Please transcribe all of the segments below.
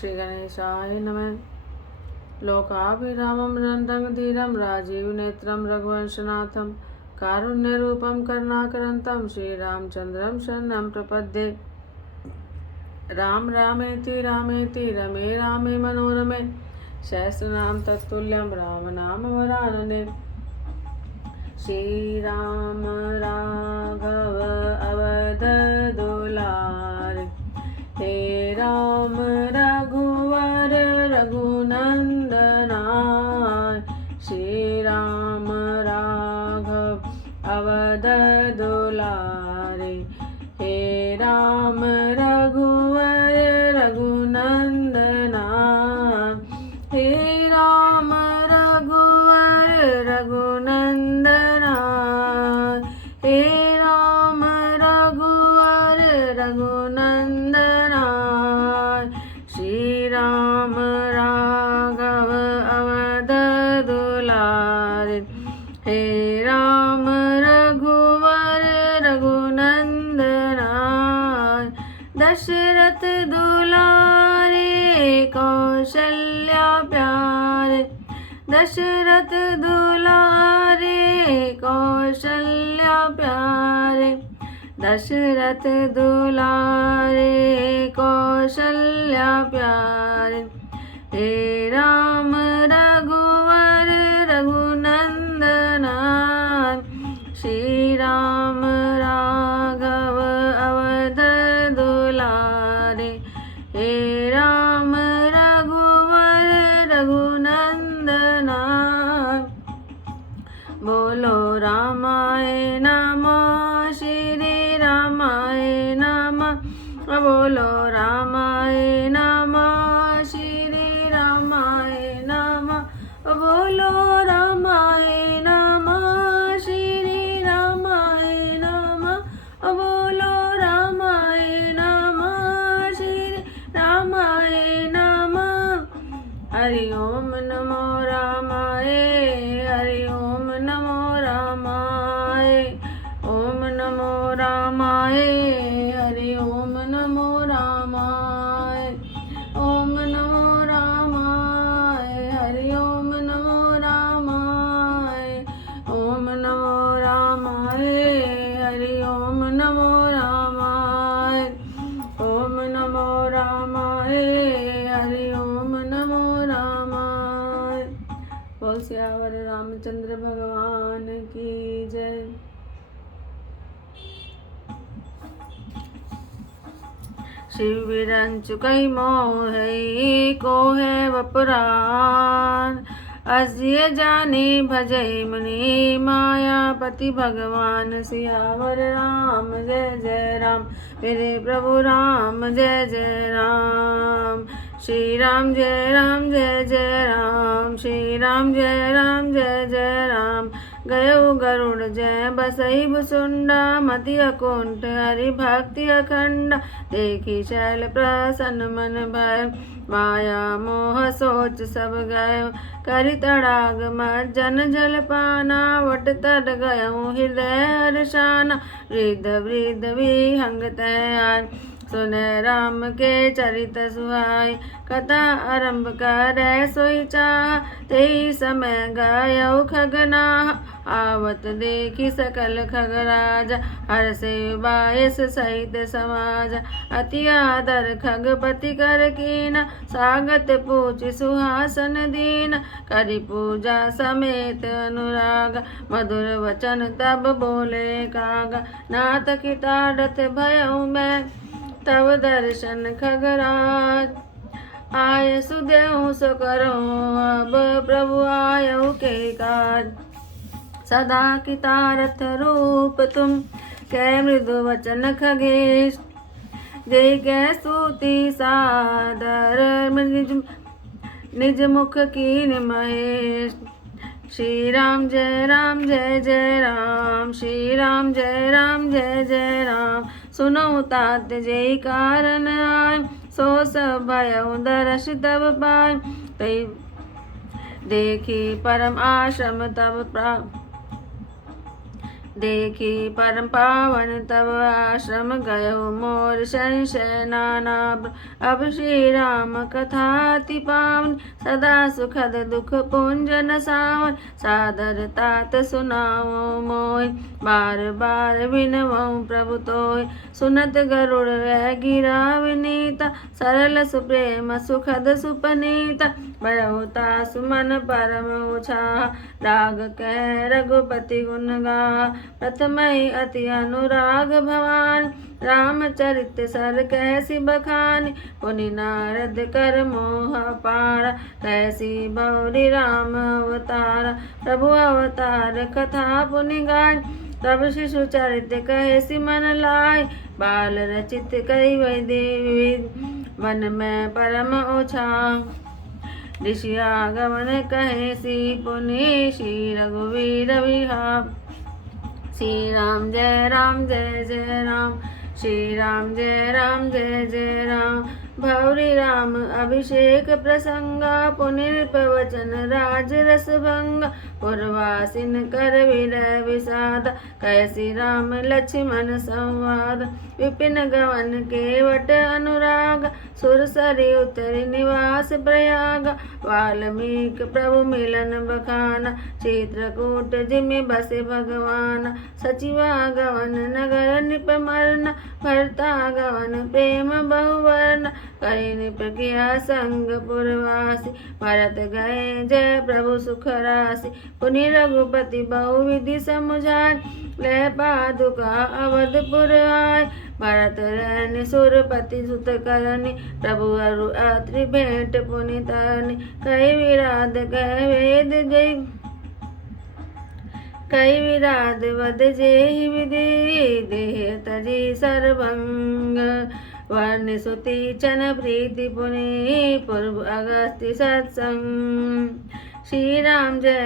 श्री गणेशाय नमः। लोकाभिरामं रङ्गधीरं राजीवनेत्रं रघुवंशनाथं कारुण्यरूपं करुणाकरन्तं श्रीरामचन्द्रं शरणं प्रपद्ये। राम रामेति रामेति रमे रामे मनोरमे सहस्रनाम तत्तुल्यं रामनाम वरानने। श्रीराम राघव अवध दुलारे, हे राम रघुवर रघुनंदना। श्री राम राघव अवध दुलारे, हे राम रघुवर रघुनंदना। हे राम रघुवर रघुनंदना, हे राम रघुवर रघुनंदना। श्री राम राघव अवध दुलारे, हे राम रघुवर रघुनंदना। दशरथ दुलारे कौशल्या प्यारे, दशरथ दुलारे कौशल्या प्यारे। दशरथ दुलारे कौशल्या प्यारे, हे राम रघुवर रघुनंदना। श्री राम राघव अवध दुलारे, हे राम रघुवर रघुनंदना। बोलो रामाय नमः, श्री रामाय नमः। बोलो रामाय नमः, श्री रामाय नमः। बोलो रामाय नमः, श्री रामाय नमः। बोलो रामाय नमः, श्री रामाय नमः। हरि ओम नमो रामाय, हरि ओम नमो रामाय। ओम नमो रामाय, हरि ओम नमो रामाय। ओम नमो रामाय, हरि ओम नमो रामाय। ओम नमो रामाय, हरि ओम नमो रामाय। ओम नमो रामाय, हरि ओम नमो रामाय। बोल सियावर रामचंद्र भगवान की जय। शिव विरंचु कई मोहई को है वपुराण। अज्य जानी भजई मुनि मायापति भगवान। सियावर राम जय जय राम, मेरे प्रभु राम जय जय राम। श्री राम जय राम जय जय राम, श्री राम जय राम जय जय राम। गयो गरुड़ जय बसई भुसुंडा, मति अकुंठ हरि भक्ति अखंड। देखी शैल प्रसन्न मन भय, माया मोह सोच सब गयो। करि तड़ाग मज्जन जल पाना, वट तर गयो हृदय हर्षाना। वृद्ध वृद्ध विहंग तय आय, सुने राम के चरित सुहाय। कथा आरंभ करे सोई चाह, तेई समय गायो खगनाह। आवत देखी सकल खगराज, हर्षे बायस सहित समाज। अति आदर खगपति कर कीना, स्वागत पूछ सुहासन दीन। करि पूजा समेत अनुराग, मधुर वचन तब बोले कागा। नाथ कितारथ भयउ मैं, तब दर्शन खगराज। आय सुदेव सो करो, अब प्रभु आयो के काज। सदा कितारथ रूप तुम, कै मृदु वचन खगेश। जय कै स्तुति सादर, निज मुख कीन महेश। श्री राम जय राम जय जय राम, श्री राम जय राम जय जय राम। सुनो तात जय कारण आय, सो सब भयउ दर्श तब पाय। तै देखी परम आश्रम तब देखी परम पावन तब आश्रम गयो मोर संशय नाना। अब श्री राम कथा अति पावन सदा सुखद दुख पुंज न सावन। सादर तात सुनाओ मोय बार बार विनवऊँ प्रभु तोय। सुनत गरुड़ वै गिरा विनीता सरल सुप्रेम सुखद सुपनीता। भयहुता सुमन परम उछाहा राग कह रघुपति गुण गा। प्रथमहि अति अनुराग भवान रामचरित सर कैसी बखानी। पुनि नारद कर मोह पारा कैसी बौरी राम अवतारा। प्रभु अवतार कथा पुनि गाय तब शिशु चरित कैसी मन लाय। बाल रचित कई वै देवी वन में परम उछाह। ऋषि आगमन कहे सी पुनि श्री रघुवीर विहार। श्री राम जय जय राम श्री राम जय जय राम। भौरी राम अभिषेक प्रसंगा पुनि प्रवचन राज रस भंगा। पुरवासिन कर विरह विषाद कैसी राम लक्ष्मण संवाद। विपिन गवन केवट अनुराग सुरसरी उतरि निवास प्रयाग। वाल्मीकि प्रभु मिलन बखाना चित्रकूट जिमि बसे भगवान। सचिवा गवन नगर निप मरन भरता गवन प्रेम बहुवर्ण। करि निप किया संग पुरवासी भरत गए जय प्रभु सुख राशि। पुनि रघुपति बहुविधि समुझाय लय पादुका अवधपुर आय। भरत रहनि सुरपति सुत करनि प्रभु अरु अत्रि भेंट पुनि तरनि। कई विराध कह वेद जय कई विराध वद जेहि विधि देह तजी सरभंग। वर्ण सुति चन प्रीति पुनि पूर्व अगस्त्य सत्संग। श्री राम जय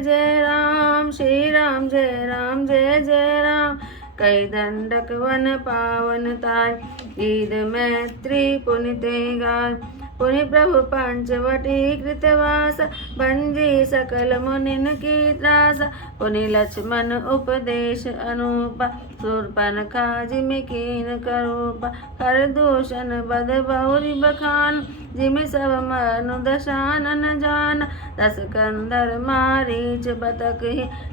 जय राम श्री राम जय जय राम। कई दंडक वन पावन ताय ईद मैत्री पुनि ते गाय। पुनि प्रभु पंचवटी कृतवास भंजी सकल मुनिन की त्रास। पुनि लक्ष्मण उपदेश अनुपा शूर्पणखा जिमि कीन करूपा। कर दूषण बद बहुरी बखान जिमि सब मनु दशानन जान। दस कंदर मारीच बतक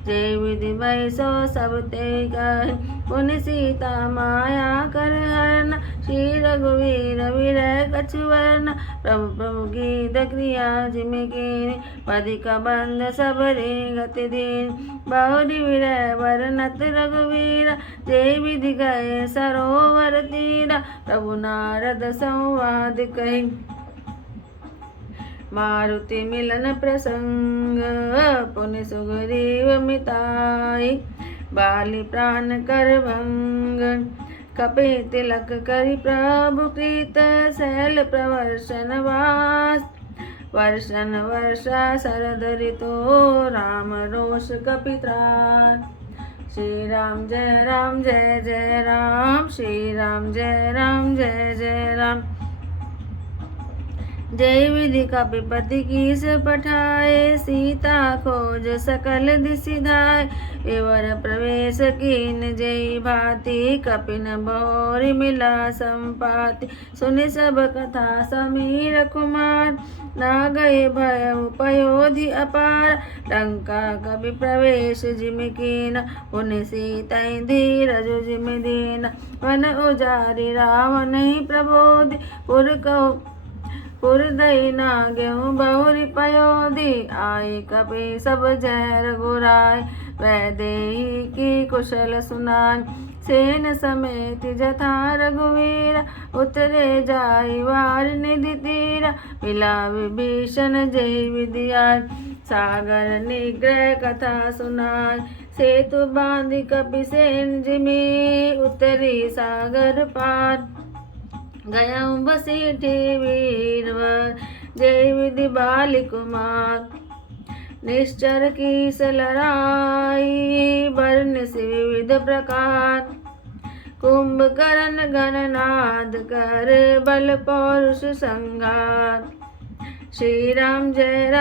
जय विधि भय सो सब ते कहि। पुनि सीता माया कर हरन श्री रघुवीर विरह कछु वरन। प्रभु गीत क्रिया जिमि कीनि पदिक बंध सब रे गति दीन। बहुरी विरह वर्णत रघुवीर जय विधि गए सरोवर तीरा। प्रभु नारद संवाद कहि मारुति मिलन प्रसंग। पुनि सुग्रीव मिताई बाली प्राण कर भंग। कपि तिलक करि प्रभु प्रीत शैल प्रवर्षन वास। वर्षन वर्षा शरद ऋतु राम रोष कपि त्रास। श्री राम जय जय राम श्री राम जय जय राम। जय विधि कपिपति कीस पठाए सीता खोज सकल दिसि धाय। विवर प्रवेश कीन जय भांति कपिन बहुरी मिला संपाति। सुनि सब कथा समीर कुमार ना गए भय पयोधि अपार। लंका कपि प्रवेश जिमि कीन पुनि सीता धीरज जिमि दीन। वन उजारि रावण ही प्रबोधि पुर दई नागेहूँ बहुरी पयोधि। आए कपि सब जय रघुराय वैदेही की कुशल सुनाय। सेन समेत जथा रघुवीर उतरे जाई वार निधि तीरा। मिला विभीषण जय विधि आय सागर निग्रह कथा सुनाय। सेतु बांधि कपिसेन जिमि उतरी सागर पार। गयऊँ बसीठी वीरवर जय विधि बाली कुमार। निश्चर की सलराई बरनिस विविध प्रकार। कुंभकर्ण गणनाद कर बल पौरुष संघार। श्री राम जय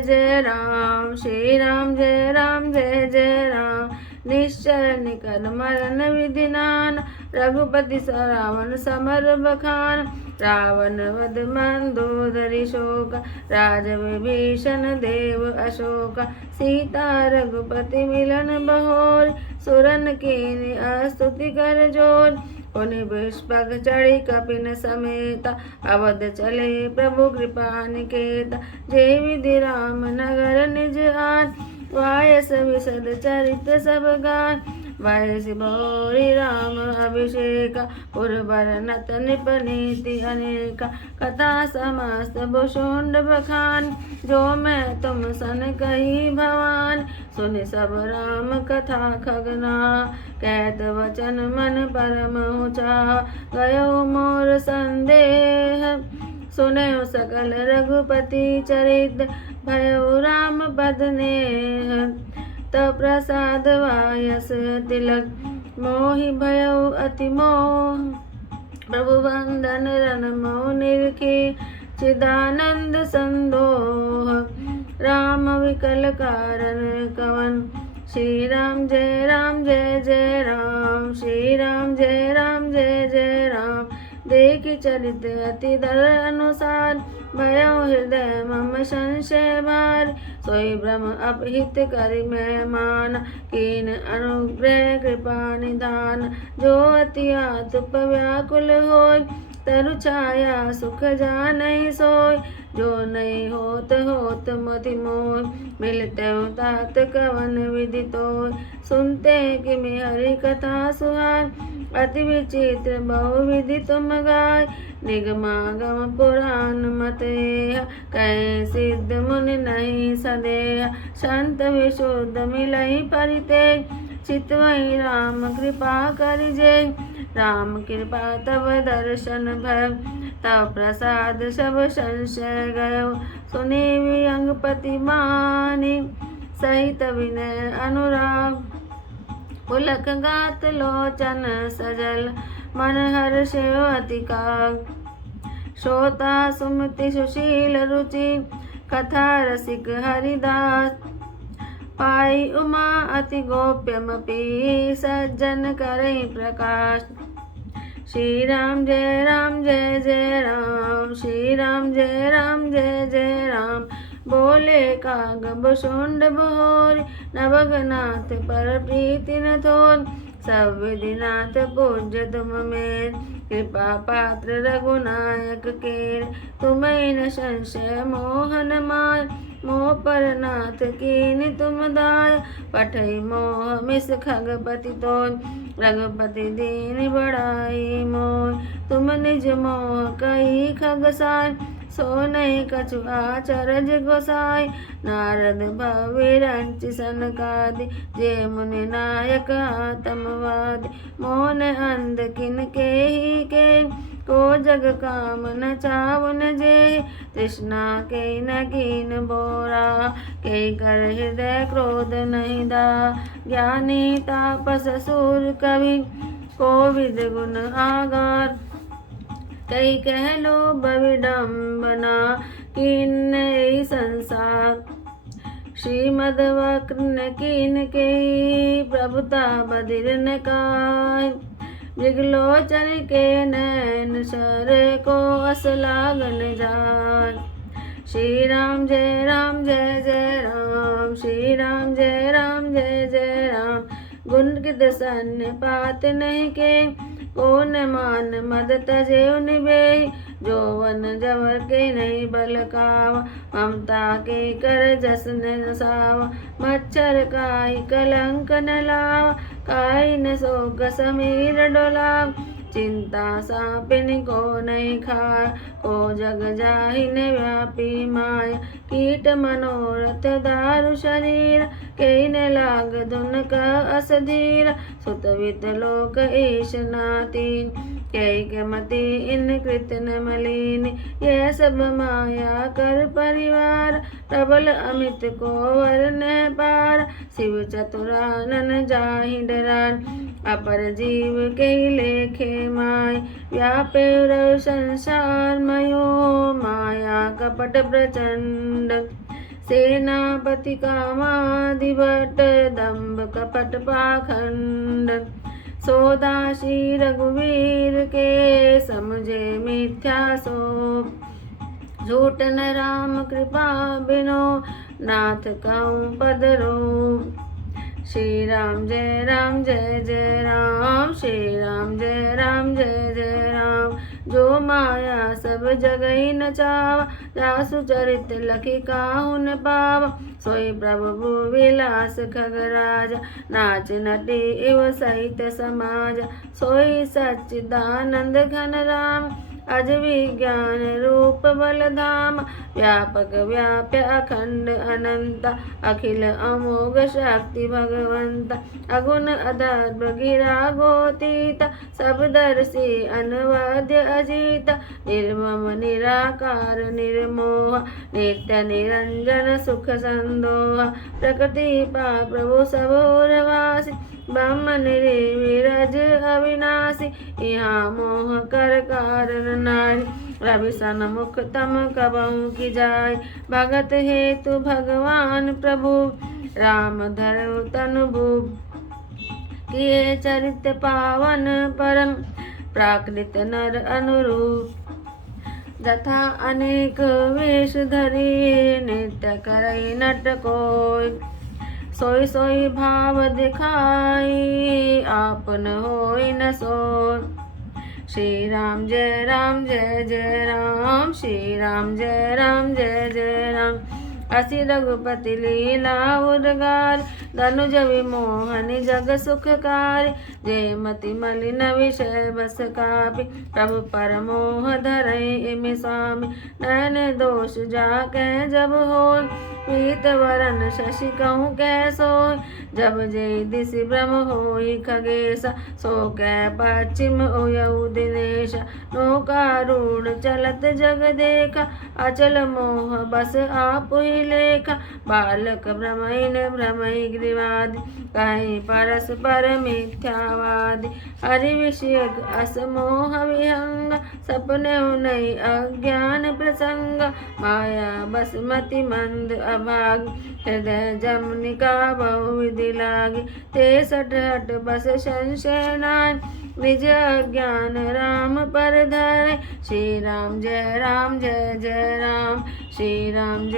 जय राम श्री राम जय जय राम। निश्चर निकट मरण विधि नाना, रघुपति रावण समर बखान, रावण वध मंदोदरी शोक, राज विभीषण देव अशोक, सीता रघुपति मिलन बहोर, सुरन कीनी स्तुति कर जोर, पुनि पुष्पक चढ़ी कपिन समेता, अवध चले प्रभु कृपा निकेता, जय विधि राम नगर निज आन, वायस विशद चरित सब गान, वयस भोरी राम अभिषेका, पुरबर नत निप नीति अनेका, कथा समस्त भुषुंड बखान, जो मैं तुम सन कही भवान, सुनि सब राम कथा खगना, कहत वचन मन परम ऊंचा, गयो मोर संदेह, सुनयो सकल रघुपति चरित, भयो राम पद नेह, तब प्रसाद वायस तिलक, मोहि भयो अति मोह, प्रभु वंदन रन मोह निरखी, चिदानंद संदोह, राम विकल कारण कवन, श्री राम जय जय राम, श्री राम जय जय राम, देखि चरित अति दर अनुसार, भयो हृदय मम संशय भार, सोई ब्रह्म अपहित करि मैं मान, कीन अनुग्रह कृपा निधान, जो अति आतुप व्याकुल होय, तरु छाया सुख जानहि सोय, जो नहीं होत होत मति मोय, मिलते तात कवन विधि तोय, सुनते किमि हरि कथा सुहाय, अति विचित्र बहुविधि तुम गाय, निगमागम पुराण मत एह, कहे सिद्ध मुनि नहीं सदेह, संत विशुद्ध मिलहि परितेज, चितवहि राम कृपा करिजे, राम कृपा तब दर्शन भय, तब प्रसाद सब संशय गयो, सुनि वियंगपति मानि, सहित विनय अनुराग, पुलक गात लोचन सजल, मन हर्षयो अति काग, श्रोता सुमति सुशील रुचि, कथा रसिक हरिदास, पाई उमा अति गोप्यमपि, सज्जन करहि प्रकाश, श्री राम जय राम, श्री राम जय जय राम, बोले काग भुषुंड बहोरी, नवघनाथ पर प्रीति न थोर, सब विधिनाथ पूज्य तुम मेर, कृपा पात्र रघुनायक केर, तुम्हें न संशय मोहन माय, मोह पर नाथ कीनि तुम दाय, पठई मोह मिस खगपति तोय, रघुपति दीन बड़ाई मोय, तुम निज मोह कही खगसाय, सो नहीं कछु आचरज गोसाई, नारद भविरंच सनकादि, जे मुनि नायक आतमवादि, मोन अंध किन के ही के, को जग काम न चावन जे, तृष्णा के न कीन बोरा, के कर हृदय क्रोध नहीं दा, ज्ञानी तापस सूर कवि, कोविद गुण आगार, कई कह लो बविडम्बना, कीन यही संसार, श्रीमद वक्र कीन के, प्रभुता बधिर न काय, मृगलोचन के नैन सर को अस लागन जाय, श्री राम जय जय राम, श्री राम जय जय राम, गुण कृत सन्य पात नहीं के, कौन मान मद तजेव निभे, जो वन जवर के नहीं बल कावा, ममता के कर जस न सावा, मच्छर काई कलंक न लावा, काई न सोग समीर डोलाव, चिंता सापिन को नहीं खाय, को जग जाहिन व्यापी माया, कीट मनोरथ दारु शरीर, कई न लाग धुन का असधीर, सुत वित लोक ईश नाती, कई के मति इन कृत न मलिन, यह सब माया कर परिवार, प्रबल अमित को वर न पार, शिव चतुरानन जाहि डरान, अपर जीव के लेखे माय, व्यापे संसार मयो, माया कपट प्रचंड, सेनापति कामाधिभट दम्भ कपट पाखंड। सौदाशी रघुवीर के समझे मिथ्या सो। झूठ न राम कृपा बिनो नाथ कहूँ पद रो। श्री राम जय जय राम, श्री राम जय जय राम। जो माया सब जगई नचावा, जासु चरित लखी काहू न पावा। सोई प्रभु विलास खगराज, नाच नटी इव सहित समाज। सोई सच्चिदानंद घन राम, अज विज्ञान रूप बलधाम। व्यापक व्याप्य अखंड अनंत, अखिल अमोघ शक्ति भगवंत। अगुण अधर्म गिरा गोतीत, सब दर्शी अनवद्य अजीत। निर्मम निराकार निर्मोह, नित्य निरंजन सुख संदोह। प्रकृति पा प्रभु सबोरवासी, ब्रह्म निर्विरज अविनाशी। यहाँ मोह कर कारण नारी, रवि सन मुख तम कबहु की जाय। भगत हेतु भगवान प्रभु, राम धरउ तनु भूप। किए चरित पावन परम, प्राकृत नर अनुरूप। जथा अनेक वेश धरी, नित्य करई नट कोय। सोई सोई भाव दिखाई, आपन होई न सोय। श्री राम जय जय राम, श्री राम जय जय राम। असी रघुपति लीला उद्गार, धनुज विमोहन जग सुखकारी। जय मति मलिन विषय बस कापि, प्रभु परमोह धरई इमि स्वामी। नैन दोष जाके जब होय, पीत वरन शशि कहूँ कैसो। जब जय दिशि ब्रह्म होई खगेश, सो कै पश्चिम उयऊ दिनेश। नौकारूढ़ चलत जग देखा, अचल मोह बस आपुहि लेखा। बालक भ्रमइन भ्रमहि ग्रीवादि, कहीं परस्पर मिथ्यावादि। हरि विषयक असमोह विहंग, सपने नहीं अज्ञान प्रसंग। माया बस मति मंद अभाग, हृदय जमनिका बहुविधि लागी। 63 हट बस संशय नाय, निज अज्ञान राम पर धरे। श्री राम जय जय राम, श्री राम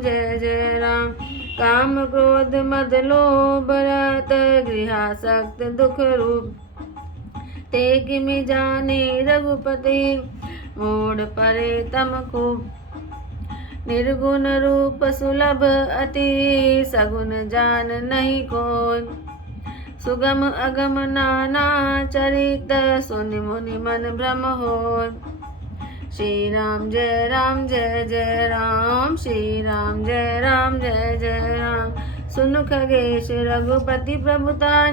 जय जय राम। काम क्रोध मद लोभ रत, गृहासक्त दुख रूप। ते किमि जाने रघुपति, मोड़ परे तम खूब। निर्गुण रूप सुलभ अति, सगुण जान नहीं कोय। सुगम अगम नाना चरित, सुनि मुनि मन भ्रम होय। श्री राम जय जय राम, श्री राम जय जय राम। सुन खगेश रघुपति प्रभुताय,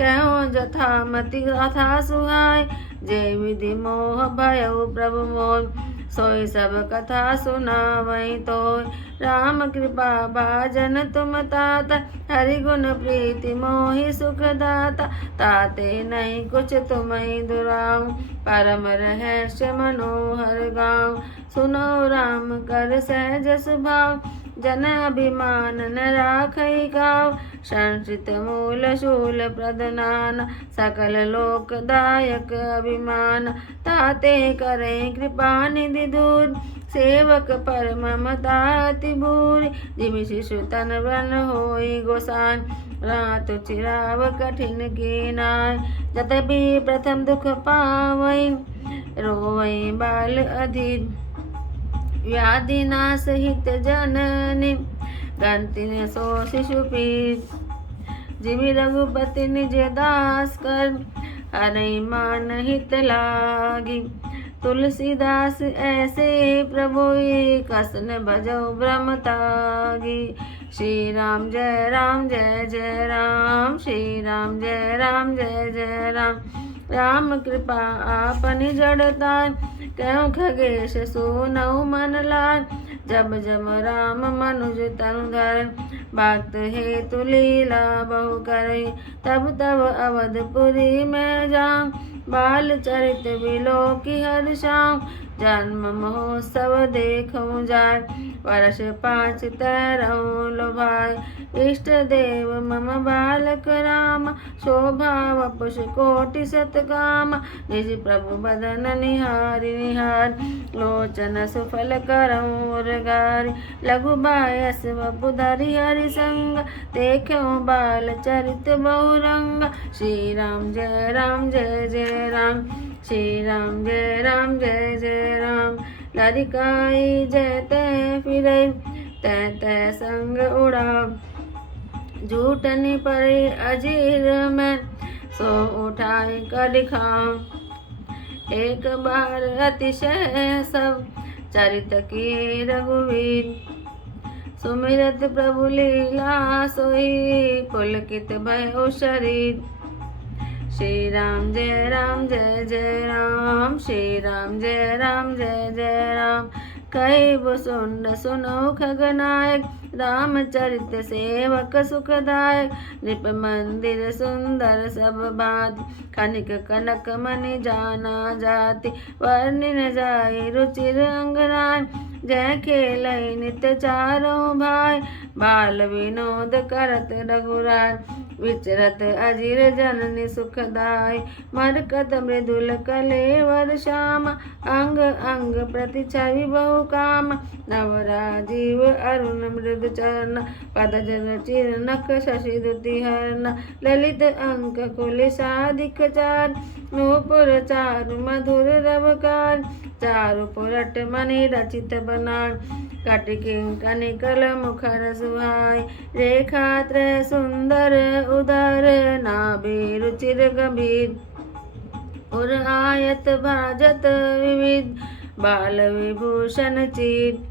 कहो जथा मति कथा सुहाय। जय विधि मोह भयउ प्रभु मोय, सोई सब कथा सुनावई तोय। राम कृपा भाजन तुम तात, हरि गुण प्रीति मोहि सुख दाता। ताते नहीं कुछ तुम्हि दुराऊ, परम रहस्य मनोहर गाँव। सुनो राम कर सहज स्वभाव, जन अभिमान न राखई काव। संश्रित मूल शूल प्रदनान, सकल लोकदायक अभिमान। ताते करें कृपा निधि दूर, सेवक पर ममता अति भूरि। जिमि शिशु तन वन होई गोसान, रात चिराव कठिन कीनाय। जत भी प्रथम दुख पावई, रोवई बाल अधीर। व्याधि नाश हित जननी, गंतिन सो शिशु पीर। जिमि रघुपति निज दास कर, हरई मान हित लागी। तुलसीदास ऐसे प्रभु कसन भजौ ब्रह्म तागी। श्री राम जय जय राम, श्री राम जय जय राम। राम कृपा आपनि जड़ताय, कहूँ खगेश सुनऊ मन लाय। जब जब राम मनुज तनु धर, भक्त हेतु लीला बहु करई। तब तब अवधपुरी में जाऊँ, बाल चरित बिलो की हर्षाऊँ। जन्म महोत्सव देखूं जाय। वर्ष 5 13 लोभाय, इष्ट देव मम बालक राम। शोभा वपुष कोटि सतकाम, निज प्रभु बदन निहारि निहार। लोचन सुफल करऊं उरगारि, लघु बायस वपु धरि हरि संग। देखो बाल चरित बहुरंग, श्री राम जय जय राम। श्री राम जय जय राम। लरिकाई जय तय फिरै, तय तय संग उड़ाव। झूठनी पड़े अजीर में, सो उठाई कर दिखाऊं। एक बार अतिशय सब, चरित किए रघुवीर। सुमिरत प्रभु लीला सोई, पुलकित भयो शरीर। श्री राम जय जय राम। श्री राम जय जय राम। कई सुंड सुनो खगनायक, रामचरित सेवक सुखदायक। नृप मंदिर सुंदर सब भांति, खनिक कनक मणि जाना जाति। वर्णिन जाय रुचिर अंगनाय, जय खेलय नित्य चारों भाई। बाल विनोद करत रघुराय, विचरत अजिर जननी सुखदाय। मरकत मृदुल कलेवर श्याम, अंग अंग प्रति छवि बहु काम। नवराजीव अरुण मृदु चरण, पद जल चिर नख शशि दुति हरण। ललित अंक कुल साधिक चार, नूपुर चारु मधुर रवकार। चारु पुरट मणि रचित बनाय, कटिकिंकनि कल मुखर सुहाय। रेखा त्रय सुंदर उदर, नाभि रुचिर गंभीर। उर आयत भाजत विविध, बाल विभूषण चीर।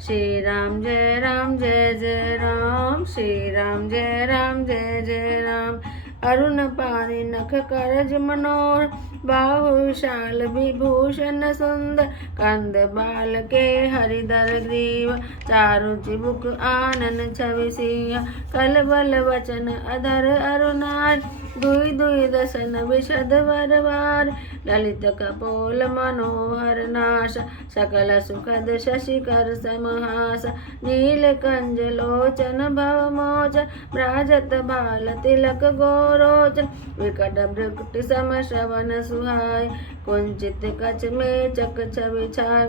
श्री राम जय जय राम। श्री राम जय जय राम। अरुण पानि नख करज मनोहर, बाहु विशाल विभूषण सुंदर। कंद बाल के हरिधर ग्रीव, चारु चिबुक आनन छवि सिंह। कल बल वचन अधर अरुणार, दुई दुई दसन विशद वरवार। ललित कपोल मनोहर नाश, सकल सुखद शशिकर समहास। नील कंज लोचन भव मोचन, भ्राजत भाल तिलक गोरोचन। विकट भृकुटि सम श्रवण सुहाय, कुंचित कछ में चक छवि छाय।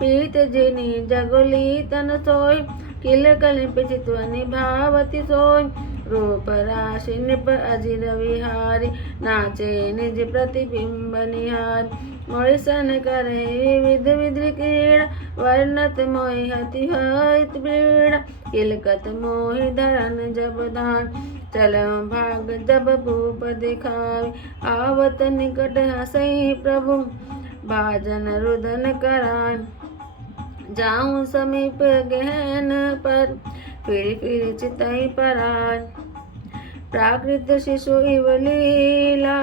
पीत जिनी जगुली तन सोय, किल कलिप चितवनि भावति सोय। रूप राशि नृप अजिर विहारी, नाचे निज प्रतिबिंब निहार। मोहिसन करे विविध विधि क्रीड़ा, वर्णत मोहि हति हित पीड़ा। किलकत मोहि धरन जब धान, चलम भाग जब भूप दिखावे। आवत निकट हसई प्रभु, बाजन रुदन कराय। जाऊं समीप गहन पर, फिर चितई पराय। प्राकृत शिशु इव लीला,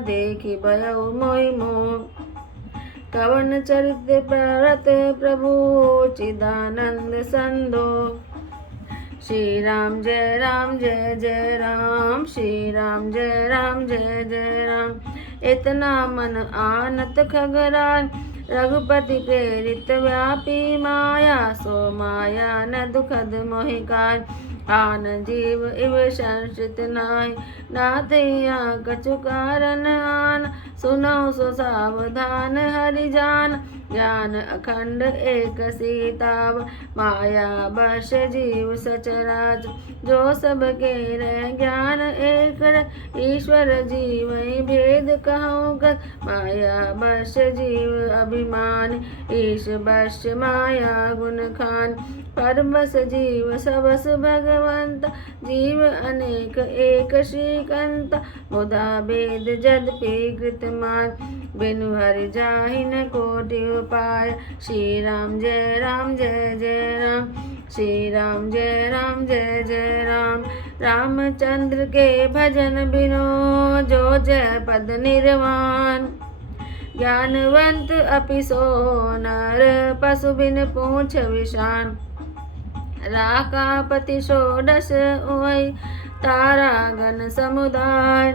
देखी भयो मोहि मोह। कवन चरित परत प्रभु, चिदानंद संदो। श्री राम जय जय राम। श्री राम जय जय राम। इतना मन आनत खगराय, रघुपति प्रेरित व्यापी माया। सो माया न दुखद मोहिकाय, आन जीव इव संश्रित नाय। नाथैया कछु कारण आन, सुनो सो सावधान हरि जान। ज्ञान अखंड एक सीताव, माया बश जीव सचराच। जो सब के ज्ञान एक, ईश्वर जीव भेद कहूँ कत। माया बश जीव अभिमान, ईश बश माया गुण खान। परबस जीव सबस भगवंत, जीव अनेक एक श्रीकंत। मुदा भेद जदपि कृतमान, बिनु हरि जाहिन कोटि उपाय। श्री राम जय जय राम। श्री राम जय जय राम। रामचंद्र के भजन बिनो, जो जय पद निर्वाण। ज्ञानवंत अपि सो नर, पशु बिन पूछ विषान। राकापति षोडश उय, तारागण समुदाय।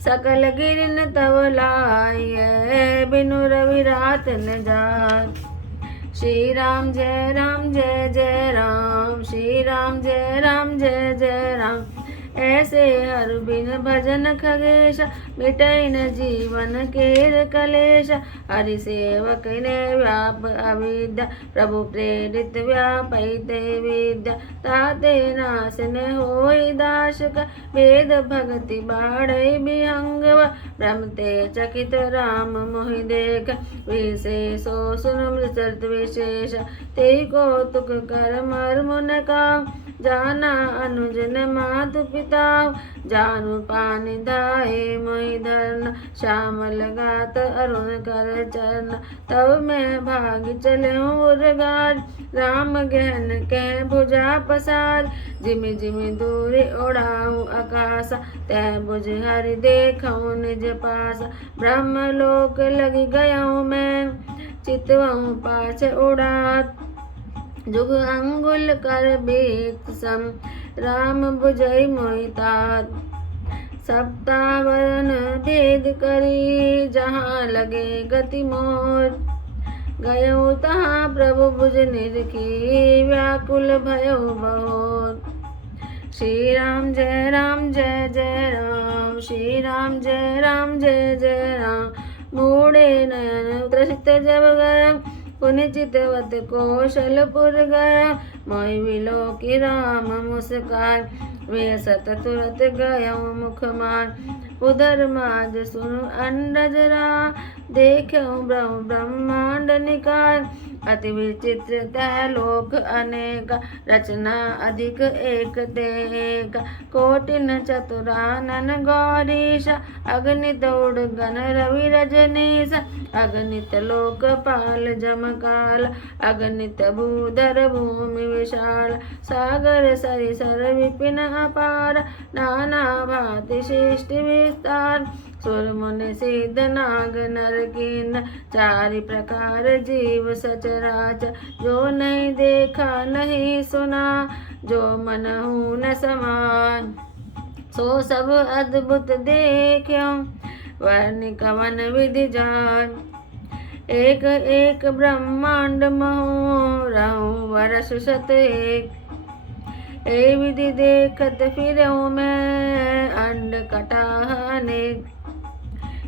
सकल गिरन तव लाइए, बिनु रवि रात न जाय। श्री राम जय राम जय जय राम, श्री राम जय राम जय जय राम। ऐसे हर बिन भजन खगेश, मिटै न जीवन केर कलेश। हरि सेवक ने व्याप अविद्या, प्रभु प्रेरित व्यापैते विद्या। ताते नाश न होई दाशक, वेद भगति बाढ़ै विहंगव। ब्रह्मते चकित राम मोहि देख, विशेषो सुन मृचरित विशेष। तेई कौतुक कर मर्म न काहू, जाना अनुज न मातु पिता। जानु पानि धाये मोहि धरना, श्यामल गात अरुण कर चरण। तब मैं भाग चलऊँ उर्गार, राम गहन कह भुजा पसार। जिमि जिमि दूरि ओढ़ाऊँ आकाशा, तह भुज हरि देखऊँ निज पासा। ब्रह्मलोक लगी गयऊँ मैं, चितवऊँ पाछ उड़ात। जुग अंगुल कर बेत सम, राम बुझै मोहि तात। सप्तावरण भेद करी, जहाँ लगे गति मोर। गयो तहाँ प्रभु भुज निरखी, व्याकुल भयो बहोर। श्री राम जय राम जय जय राम, श्री राम जय राम जय जय राम। मूढ़े नयन त्रसित जब गया, पुनि चितवत कौशलपुर गया। मोहि विलोकि राम मुस्कान, वे सत तुरत गयऊँ मुख मान। उदर माज सुनु अंडज रा, देखऊँ ब्रह्मांड निकाय। अति विचित्र तह लोक अनेक, रचना अधिक एक ते एक। कोटिन चतुरानन गौरीश, अगणित उड़गन रवि रजनीश। अगणित लोकपाल जमकाल, अगणित भूधर भूमि विशाल। सागर सरिसर विपिन अपार, नाना भांति सृष्टि विस्तार। सुर मुनि सिद्ध नाग नर किन्नर, चारि प्रकार जीव सचराचर। जो नहीं देखा नहीं सुना, जो मनहु न समाय। सो सब अद्भुत देख्यो, वर्णि कवन विधि जाय। एक एक ब्रह्मांड महु, रहूं वर्ष शत एक। ए विधि देखत फिरऊँ मैं, अंड कटाह अनेक।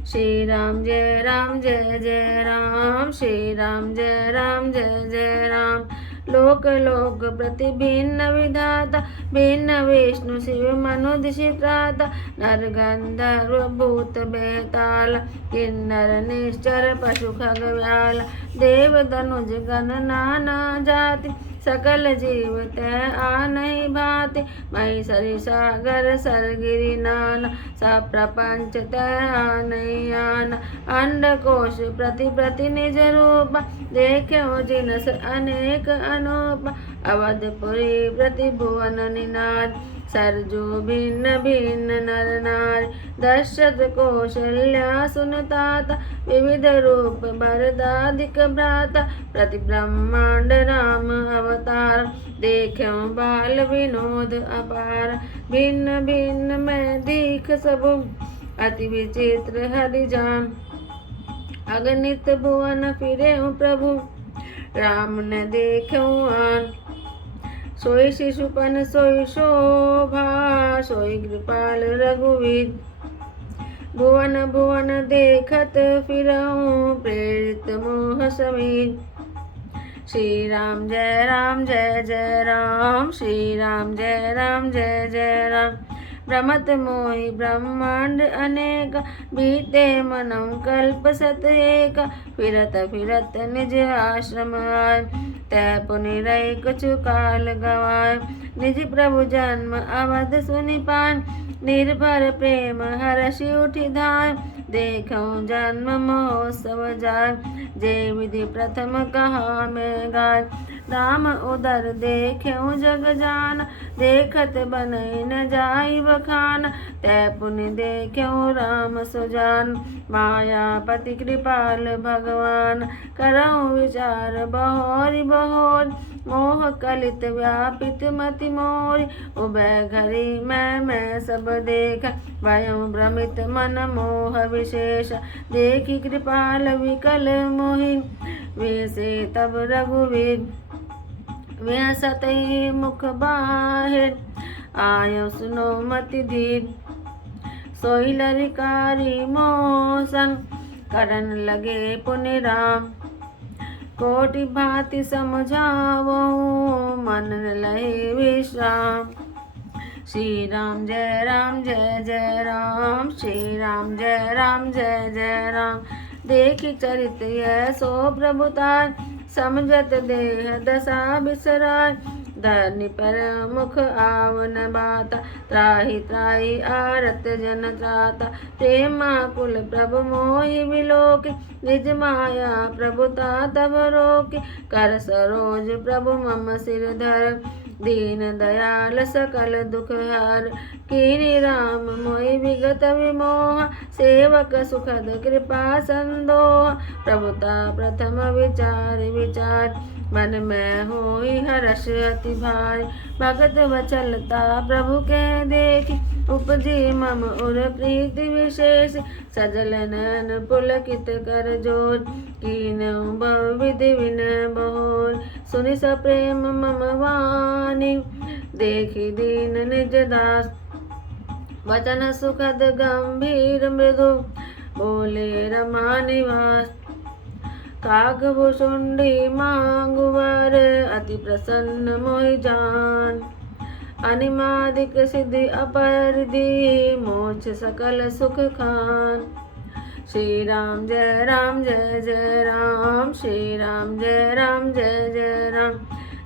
श्री राम जय राम जय जय राम, श्री राम जय राम जय जय राम। लोक लोक प्रति भिन्न विधाता, भिन्न विष्णु शिव मनुष्य त्राता। नर गंधर्व भूत बेताल, किन्नर निश्चर पशु खगव्याल। देव धनुज गण नाना जाति, सकल जीव तह आनहि भांति। महीसरि सागर सरगिरि नाना, सब प्रपंच तह आनहि आना। अंडकोश प्रति प्रति निज रूप, देख्यो जिनस अनेक अनूप। अवधपुरी प्रति भुवन निनाद, सरजू भिन्न भिन्न नर नारी। दशरथ कौशल्या सुनताता, विविध रूप भरदाधिक भ्राता। प्रति ब्रह्मांड राम अवतार, देख्यो बाल विनोद अपार। भिन्न भिन्न मैं दीख सबु, अति विचित्र हरि जान। अगणित भुवन फिरेऊँ प्रभु, राम न देखऊँ आन। सोई शिशुपन सोई शोभा, सोई कृपाल रघुवीर। भुवन भुवन देखत फिरऊँ, प्रेरित मोह समीर। श्री राम जय राम जय जय राम, श्री राम जय राम जय जय राम। भ्रमत मोहि ब्रह्मांड अनेक, बीते मनऊ कल्प सत एक। फिरत फिरत निज आश्रम आय, तै पुनि रहि कछु काल गवाय। निज प्रभु जन्म अवध सुनि पान, निर्भर प्रेम हरषि उठि धाय। देखऊँ जन्म महोत्सव जाय, जे विधि प्रथम कहा मैं गाय। राम उदर देख्यूँ जग जान, देखत बनई न जाई बखान। तै पुनि देख्यूँ राम सुजान, मायापति कृपाल भगवान। करऊँ विचार बहोरि बहोर, मोह कलित व्यापित मति मोरी। उभय घरी मैं सब देख, भयं भ्रमित मन मोह विशेष। देखी कृपाल विकल मोहि, वैसे तब रघुवीर व्यसतहि मुख बाहिर। आयो सुनो मति धीर, सोई लरिकारी मोसन। करन लगे पुनि राम, कोटि भांति समझावो, मन लहे विश्राम। श्री राम जय राम जय जय राम, श्री राम जय राम जय जय राम। देखि चरित यह सो प्रभुतार, समझत देह दशा बिसराय। धरनी पर मुख आवन बाता, त्राहि त्राहि आरत जन त्राता। प्रेमा कुल प्रभु मोहि बिलोकी, निज माया प्रभुता तब रोकी। कर सरोज प्रभु मम सिर धर, दीन दयाल सकल दुख हर। कीनि राम मोहि विगत विमोह, सेवक सुखद कृपा संदोह। प्रभुता प्रथम विचार विचार, मन में होई हर्ष अति भाई। भगत वचलता प्रभु के देखी, उपजी मम उर प्रीति विशेष। सजल नयन पुलकित कर जोर, कीनहु बहुविधि विनय बहोर। सुनि सप्रेम मम वाणी, देखी दीन निज दास। वचन सुखद गंभीर मृदु, बोले रमा निवास। कागभुषुंडी मांगु वर, अति प्रसन्न मोहि जान। अनिमादिक सिद्धि अपरिधि, मोक्ष सकल सुख खान। श्री राम जय राम जय जय राम, श्री राम जय राम जय जय राम।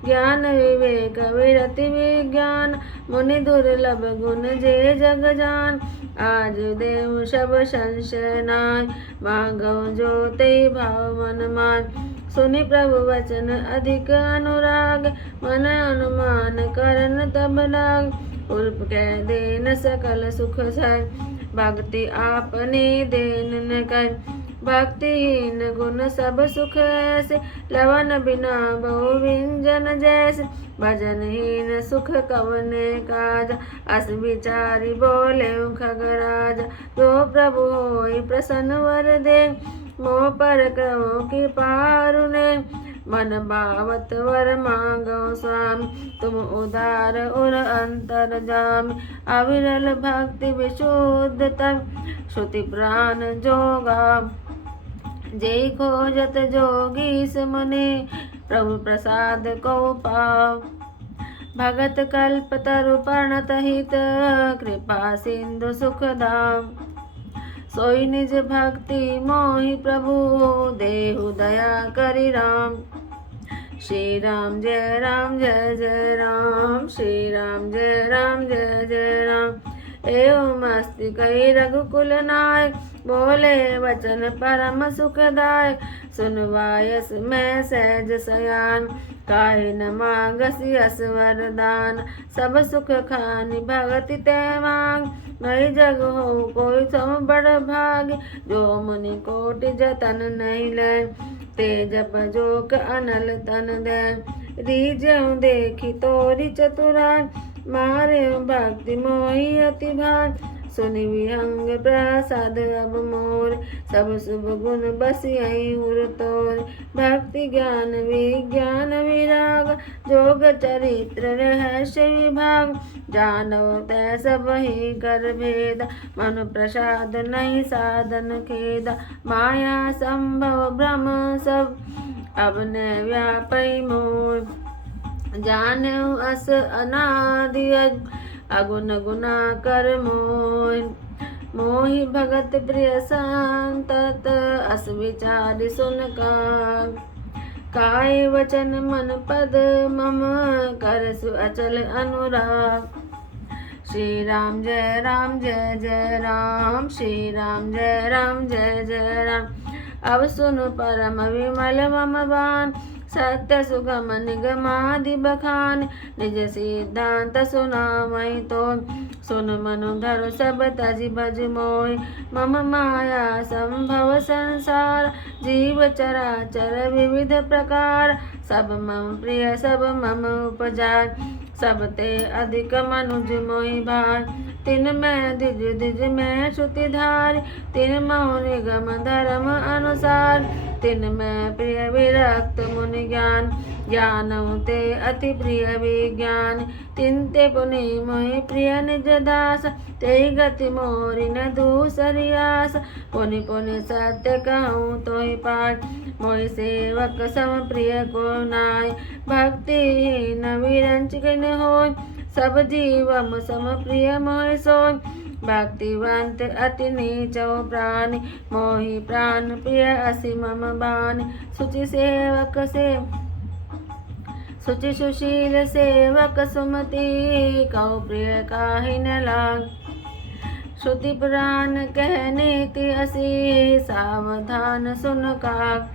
ज्ञान विवेक विरति विज्ञान, मुनि दुर्लभ गुण जे जग जान। आज देव सब संशय नाय, मांगो जो ते भाव मन मान। सुनि प्रभु वचन अधिक अनुराग, मन अनुमान करन तब लाग। उर्प कह देन सकल सुख सर, भक्ति आपने देन न कर। भक्तिहीन गुण सब सुख ऐसे, लवन बिना बहु व्यंजन जैसे। भजनहीन सुख कवने काज, अस विचारी बोले खगराज। जो प्रभु होई प्रसन्न वर दे, मोह पर करो कृपा रुने। मन भावत वर मांगो स्वामी, तुम उदार और अंतर जामी। अविरल भक्ति विशुद्ध तब, श्रुति प्राण जोगा। जय खोजत जोगी सुमने, प्रभु प्रसाद को पाव। भगत कल्प तरु पर्णत हित, कृपा सिंधु सुख धाम। सोई निज भक्ति मोहि प्रभु, देहु दया करि राम। श्री राम जय राम जय जय राम, श्री राम जय राम जय जय राम। एवं मस्ति कई रघुकुल नायक, बोले वचन परम सुखदायक। सुनवायस मैं सहज सयान, काहे न मांगसी अस वरदान। सब सुख खानि भगति ते मांग, नहीं जग हो कोई सम बड़ भाग। जो मुनि कोटि जतन नहीं ले, ते जप जोक अनल तन दे। रीजहु देखी तोरी चतुराई, मारे भक्ति मोहि अति भार। सुनि विहंग प्रसाद अब मोर, सब शुभ गुण बसियहि उर तोर। भक्ति ज्ञान विज्ञान विराग, जोग चरित्र रहस्य विभाग। जानो तै सब ही कर भेद, मन प्रसाद नहीं साधन खेद। माया संभव भ्रम सब, अब न व्यापै मोर। जानेउ अस अनादि अगुन गुना कर मोहि। मोहि भगत प्रिय संतत, अस विचार सुन काय वचन मन पद मम, करसु अचल अनुराग। श्री राम जय राम जय जय राम, श्री राम जय राम जय जय राम। अब सुनु परम विमल मम बान, सत्य सुगम निगमादि बखान निज सिद्धांत सुनावई तो सुन मनु धर सब तजि भज मोहि मम माया संभव संसार जीव चराचर विविध प्रकार सब मम प्रिय सब मम उपजाय सब ते अधिक मनुज मोहि भाय तिन मैं द्विज द्विज मैं श्रुति धारी तिन मौ निगम धर्म अनुसार तिन मैं प्रिय विरक्त मुनि ज्ञान ज्ञानऊ ते अति प्रिय विज्ञान तिन ते पुनि मोहि प्रिय निज दास ते गति मोरि न दूसरी आस पुनि पुनि सत्य कहूँ तोहि पाय मोहि सेवक सम प्रिय को नाय भक्तिहीन विरंच किन होय सब जीवम सम प्रिय मोहि सोय भक्तिवंत अति नीचो प्राणी मोहि प्राण प्रिय असि मम बानी सुचि सेवक से सुचि सुशील सेवक सुमति कौ प्रिय काहि न लाग श्रुति पुराण कहनीति असि सावधान सुन काग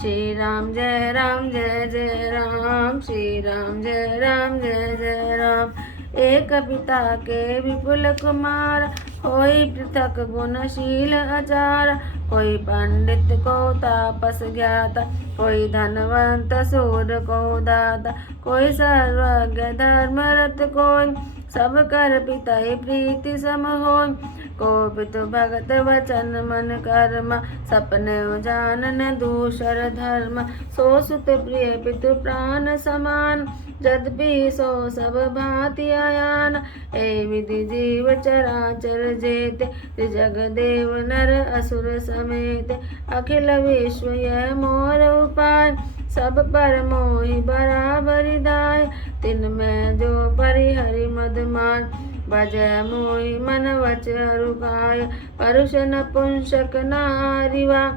श्री राम जय जय राम श्री राम जय जय राम एक पिता के विपुल कुमार होई पृथक गुणशील आचार कोई पंडित को तापस ज्ञाता कोई धनवंत सूर को दाता कोई सर्वज्ञ धर्मरत कोई सब कर पिता प्रीति सम होय कोपित भगत वचन मन कर्म सपने जानन दूसर धर्म सो सुत प्रिय पितु प्राण समान जदपि सो सब भांति आयान ए विधि जीव चराचर जेते जग देव नर असुर समेत अखिल विश्व यह मोर उपाय सब पर मोहि बराबरि दाय तिन में जो परिहरि मद मान भजय मोहि मन वच अरुकाय परुष नपुंसक नारिवा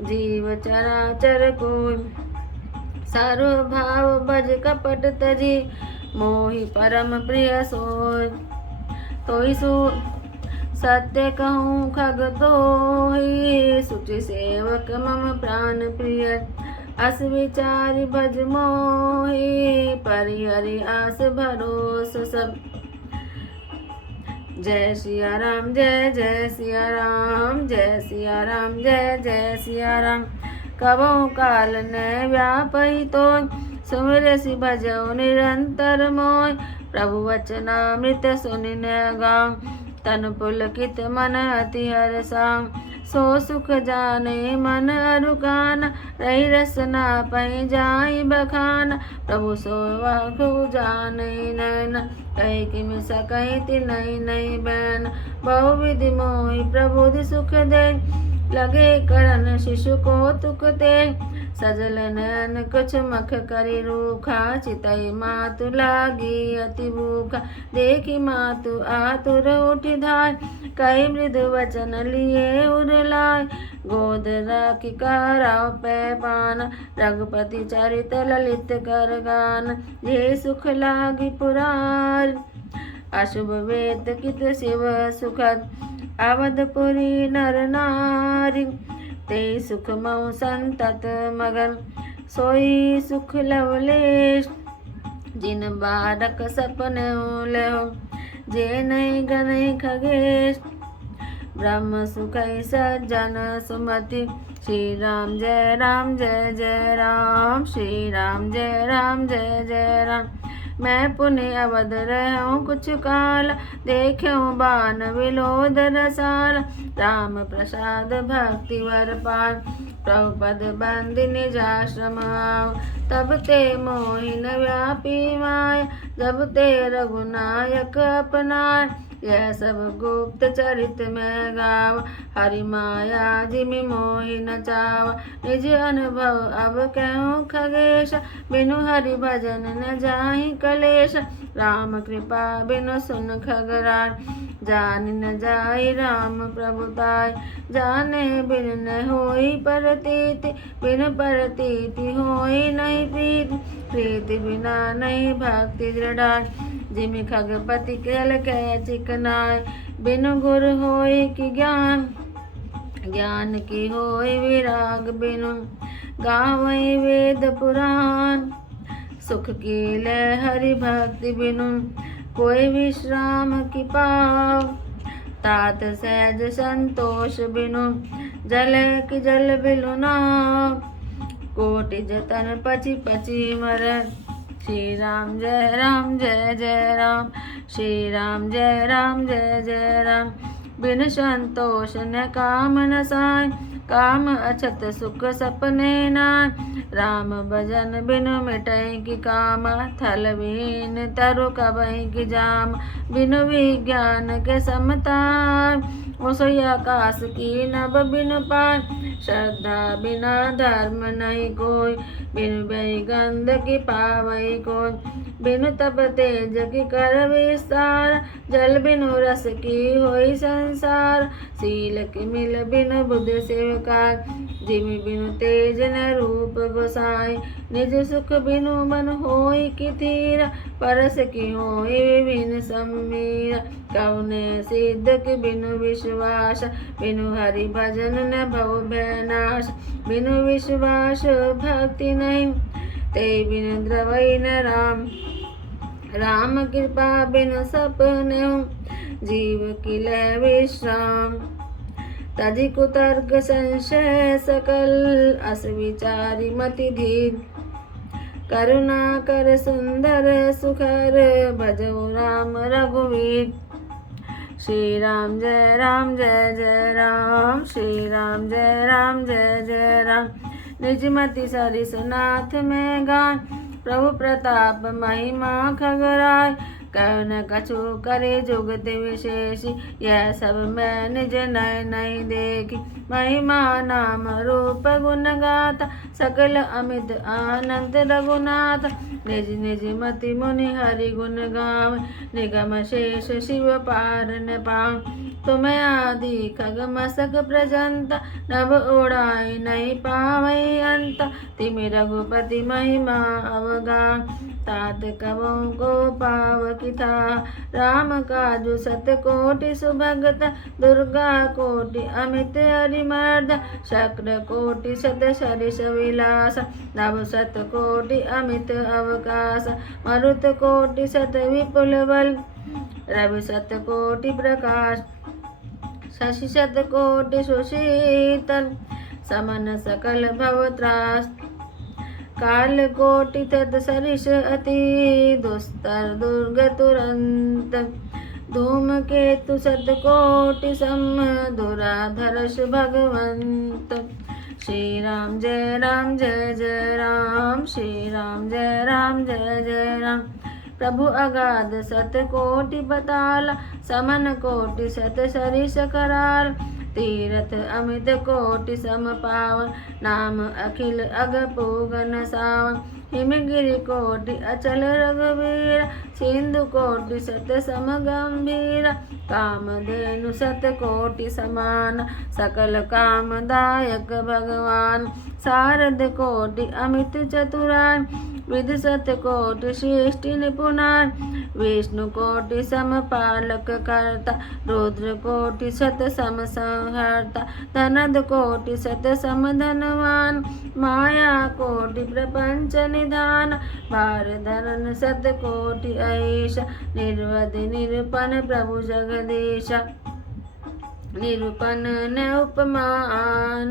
जीव चराचर कोय सर्व भाव भज कपट तजी मोहि परम प्रिय सोय तोई सु सत्य कहूँ खग तोहि सुचि सेवक मम प्राण प्रिय अस विचारि भज मोहि परिहरि आस भरोस सब जय सिया राम जय सिया राम जय सिया राम जय सिया राम कबहु काल न व्यापहि तोय सुमिरसि भजौ निरंतर मोय प्रभु वचनामृत सुनि न गाम तन पुलकित मन अति हरसां सो सुख जाने मन अरुकान रही रसना पै जाई बखान प्रभु सो वाखु जाने नैन कही किम सकहि तिनहि नहीं बैन बहुविधि मोहि प्रबुधि सुख दे लगे करन शिशु को तुक ते सजल नयन कुछ मख करि रूखा चितई मातु लागी अति भूखा देखी मातु आतुर उठि धाय कई मृदु वचन लिए उरलाय गोद राखी कराव पै पान रघुपति चरित ललित कर गान ये सुख लागी पुरार अशुभ वेद कित शिव सुखद अवधपुरी नर नारी ते सुख मऊ संतत मगन सोई सुख लवलेश जिन बारक सपने लेहो जे नहीं गनई खगेश ब्रह्म सुखई सज्जन सुमति श्री राम जय जय राम श्री राम जय राम मैं पुण्य अवध रहूं कुछ काल देखूं बान विलोद रसाल राम प्रसाद भक्ति वर पाल प्रभुपद बंदि निजाश्रम आओ तब ते मोहिन व्यापी माय जब ते रघुनायक अपनाय यह सब गुप्त चरित में गाव हरि माया जिमि मोहि न चाव निज अनुभव अब कहूँ खगेश बिनु हरि भजन न जाहि कलेश राम कृपा बिनु सुन खगरार जान न जाई राम प्रभुताय जाने बिन न होई परतीति बिन परतीति होई नहीं प्रीति प्रीति बिना नहीं भक्ति दृढ़ जिमि खगपति केल कह चिकनाय बिनु गुरु होई कि ज्ञान ज्ञान की होई विराग बिनु गावै वेद पुराण। सुख की लय हरि भक्ति बिनु, कोई विश्राम की पाव। तात सहज संतोष बिनु, जल की जल बिलु नाव। कोटि जतन पची पची मरन, श्री राम जय राम जय जय राम, श्री राम जय राम जय जय राम। बिन संतोष न काम न साय, काम अछत सुख सपने नाय। राम भजन बिन मिटै की काम, थल विहीन तरु कबहि की जाम। बिनु विज्ञान के समताय, ओसई आकाश की नभ बिनु पाय। श्रद्धा बिना धर्म नहीं कोई, बिनु भय गंध की पावई कोई। बिनु तप तेज की कर विस्तार, जल बिनु रस की होई संसार। शील की मिल बिनु बुध सेवकार, जिमि बिनु तेज न रूप गोसाई। निज सुख बिनु मन होई की थीरा, परस की होई विभिन्न सम्मीरा। कौने सिद्ध की बिनु विश्वास, बिनु हरि भजन न भव भय नाश। बिनु विश्वास भक्ति नहीं, ते बिनु द्रवै न राम। राम कृपा बिनु सपने, जीव की लय विश्राम। तजि कुतर्क संशय सकल, अस विचारी मति धीर। करुणा कर सुंदर सुखर, भजो राम रघुवीर। श्री राम जय राम जय जय राम, श्री राम जय राम जय जय राम। निज मति सरिस नाथ में गाय, प्रभु प्रताप महिमा खगराय। कौन कछु करे जुगति विशेषी, यह सब मैं निज नय नहीं देखी। महिमा नाम रूप गुण गाथा, सकल अमित आनंद रघुनाथ। निज निज मति मुनि हरि गुण गावे, निगम शेष शिव पार न पावे। तुम आदि खग मसक प्रजंता, नभ ओढ़ाई नहीं पावै अंत। तिमि रघुपति महिमा अवगान, तात कबहु को पावकी था। राम काजु सत कोटि सुभगत, दुर्गा कोटि अमित हरिमर्द। शक्र कोटि शत सरिस विलास, नभ सत कोटि अमित अवकाश। मरुत कोटि शत विपुल बल, रवि शत कोटि प्रकाश। शशि शत कोटि सुशीतल, समन सकल भव त्रास। काल कोटि तत् सरिस अति, दुस्तर दुर्ग तुरंत। धूमकेतु शत कोटि सम, धुराधरस भगवंत। श्री राम जय राम जय जय राम, श्री राम जय राम जय जय राम। प्रभु अगाध सत कोटि बताला, समन कोटि शत सरिस कराल। तीरथ अमित कोटि सम पावन, नाम अखिल अग पूगन सावन। हिमगिरि कोटि अचल रघुवीर, सिंधु कोटि शत सम गंभीर। कामधेनु शत कोटि समान, सकल कामदायक भगवान। शारद कोटि अमित चतुराई, विधि शत कोटि सृष्टि निपुणाई। विष्णु कोटि सम पालक करता, रुद्र कोटि शत सम संहर्ता। धनद कोटि शत सम धनवान, माया कोटि प्रपंच निधान। भार धरन शत कोटि ऐसा, निर्वधि निरूपण प्रभु जगदीशा। निरूपण न उपमान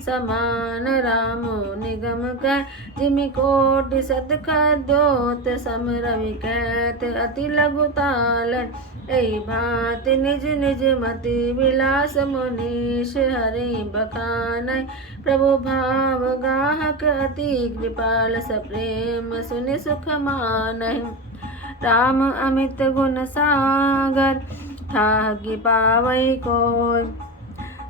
समान, रामो निगम कह। जिमि कोटि शत खद्योत, सम रवि कहत अति लघु ताल। एहि भांति निज निज मति विलास, मुनीश हरि बखानै। प्रभु भाव गाहक अति कृपाल, सप्रेम सुनि सुख मानै। राम अमित गुण सागर, ठागी पावै कोय।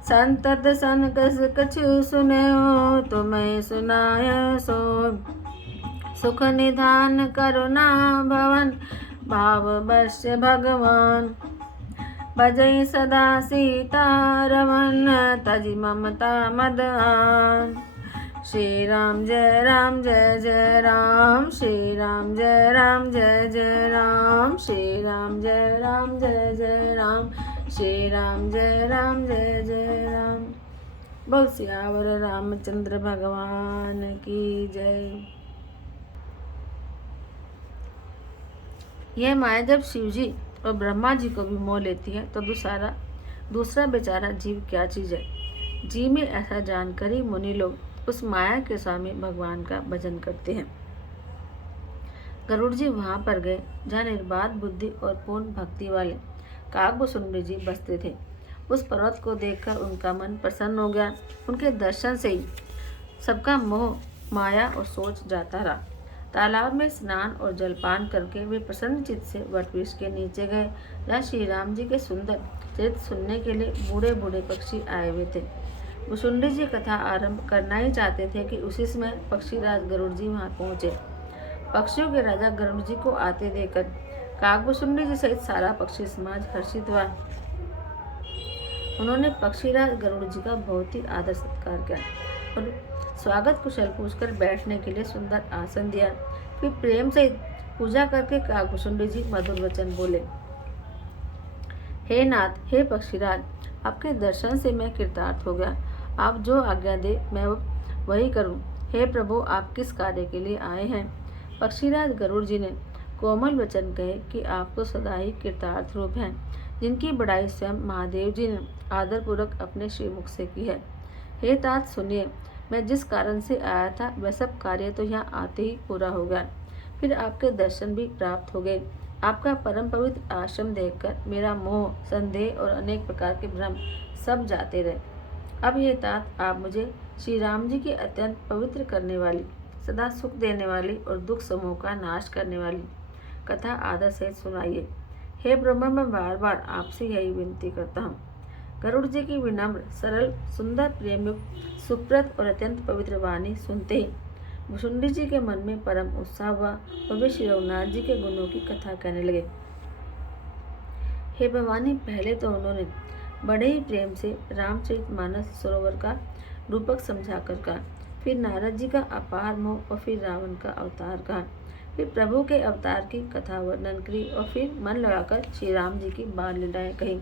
संतत सन कस कछु सुनयो, तुम्हें सुनाय सोय। सुख निधान करुणा भवन, भाव बश्य भगवान। भजै सदा सीता रमन, तजि ममता मद आन। श्री राम जय राम जय जय राम, श्री राम जय राम जय जय राम, श्री राम जय राम जय जय राम, श्री राम जय राम जय जय राम। बोल सियावर रामचंद्र भगवान की जय। यह माया जब शिवजी और ब्रह्मा जी को भी मोह लेती है तो दूसरा बेचारा जीव क्या चीज है। जी में ऐसा जानकर ही मुनि लोग उस माया के स्वामी भगवान का भजन करते हैं। गरुड़ जी वहां पर गए जहाँ निर्बाध बुद्धि और पूर्ण भक्ति वाले काकभुसुंडी जी बसते थे। उस पर्वत को देखकर उनका मन प्रसन्न हो गया। उनके दर्शन से ही सबका मोह माया और सोच जाता रहा। तालाब में स्नान और जलपान करके वे प्रसन्न चित्त से वटवृक्ष के नीचे गए जहाँ श्री राम जी के सुंदर चरित्र सुनने के लिए बूढ़े बूढ़े पक्षी आए हुए थे। भुसुंडी जी कथा आरंभ करना ही चाहते थे कि उसी समय पक्षीराज गरुड़ जी वहां पहुंचे। पक्षियों के राजा गरुड़ जी को आते देखकर काकभुसुंडी जी सहित सारा पक्षी समाज हर्षित हुआ। उन्होंने पक्षीराज गरुड़ जी का बहुत ही आदर सत्कार किया और स्वागत कुशल पूछकर बैठने के लिए सुंदर आसन दिया। फिर प्रेम से पूजा करके काकभुसुंडी जी मधुर वचन बोले। हे नाथ, हे पक्षीराज, आपके दर्शन से मैं कृतार्थ हो गया। आप जो आज्ञा दे मैं वही करूं। हे प्रभु, आप किस कार्य के लिए आए हैं? पक्षीराज गरुड़ जी ने कोमल वचन कहे कि आप तो सदा ही कृतार्थ रूप हैं, जिनकी बड़ाई स्वयं महादेव जी ने आदरपूर्वक अपने श्रीमुख से की है। हे तात, सुनिए, मैं जिस कारण से आया था वह सब कार्य तो यहाँ आते ही पूरा हो गया। फिर आपके दर्शन भी प्राप्त हो गए। आपका परम पवित्र आश्रम देखकर मेरा मोह, संदेह और अनेक प्रकार के भ्रम सब जाते रहे। अब ये तात, आप मुझे श्री राम जी की अत्यंत पवित्र करने वाली, सदा सुख देने वाली और दुख समूह का नाश करने वाली कथा आदर सहित सुनाइए। हे ब्रह्मा, मैं बार बार आपसे यही विनती करता हूँ। गरुड़ जी की विनम्र, सरल, सुंदर, प्रेमयुक्त, सुप्रत और अत्यंत पवित्र वाणी सुनते ही भुसुंडी जी के मन में परम उत्साह हुआ और वे श्री रघुनाथ जी के गुणों की कथा कहने लगे। हे भवानी, पहले तो उन्होंने बड़े ही प्रेम से रामचरितमानस सरोवर का रूपक समझाकर कहा। फिर नारद जी का अपार मोह और फिर रावण का अवतार कहा। फिर प्रभु के अवतार की कथा वर्णन करी और फिर मन लगाकर श्री राम जी की बाल लीलाएं कही।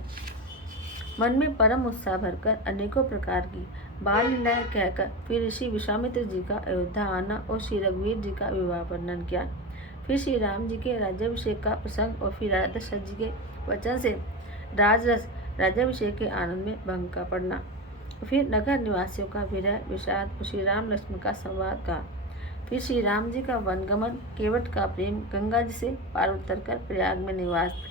मन में परम उत्साह भरकर अनेकों प्रकार की बाल लीलाएं कहकर फिर ऋषि विश्वामित्र जी का अयोध्या आना और श्री रघुवीर जी का विवाह वर्णन किया। फिर श्री राम जी के राज्याभिषेक का प्रसंग और फिर राजा दशरथ जी के वचन से राजरस राज्याभिषेक के आनंद में भंग का पड़ना। फिर नगर निवासियों का विरह, विषाद और श्री राम लक्ष्मण का संवाद कहा। फिर श्री राम जी का वनगमन, केवट का प्रेम, गंगा जी से पार उतर कर प्रयाग में निवास,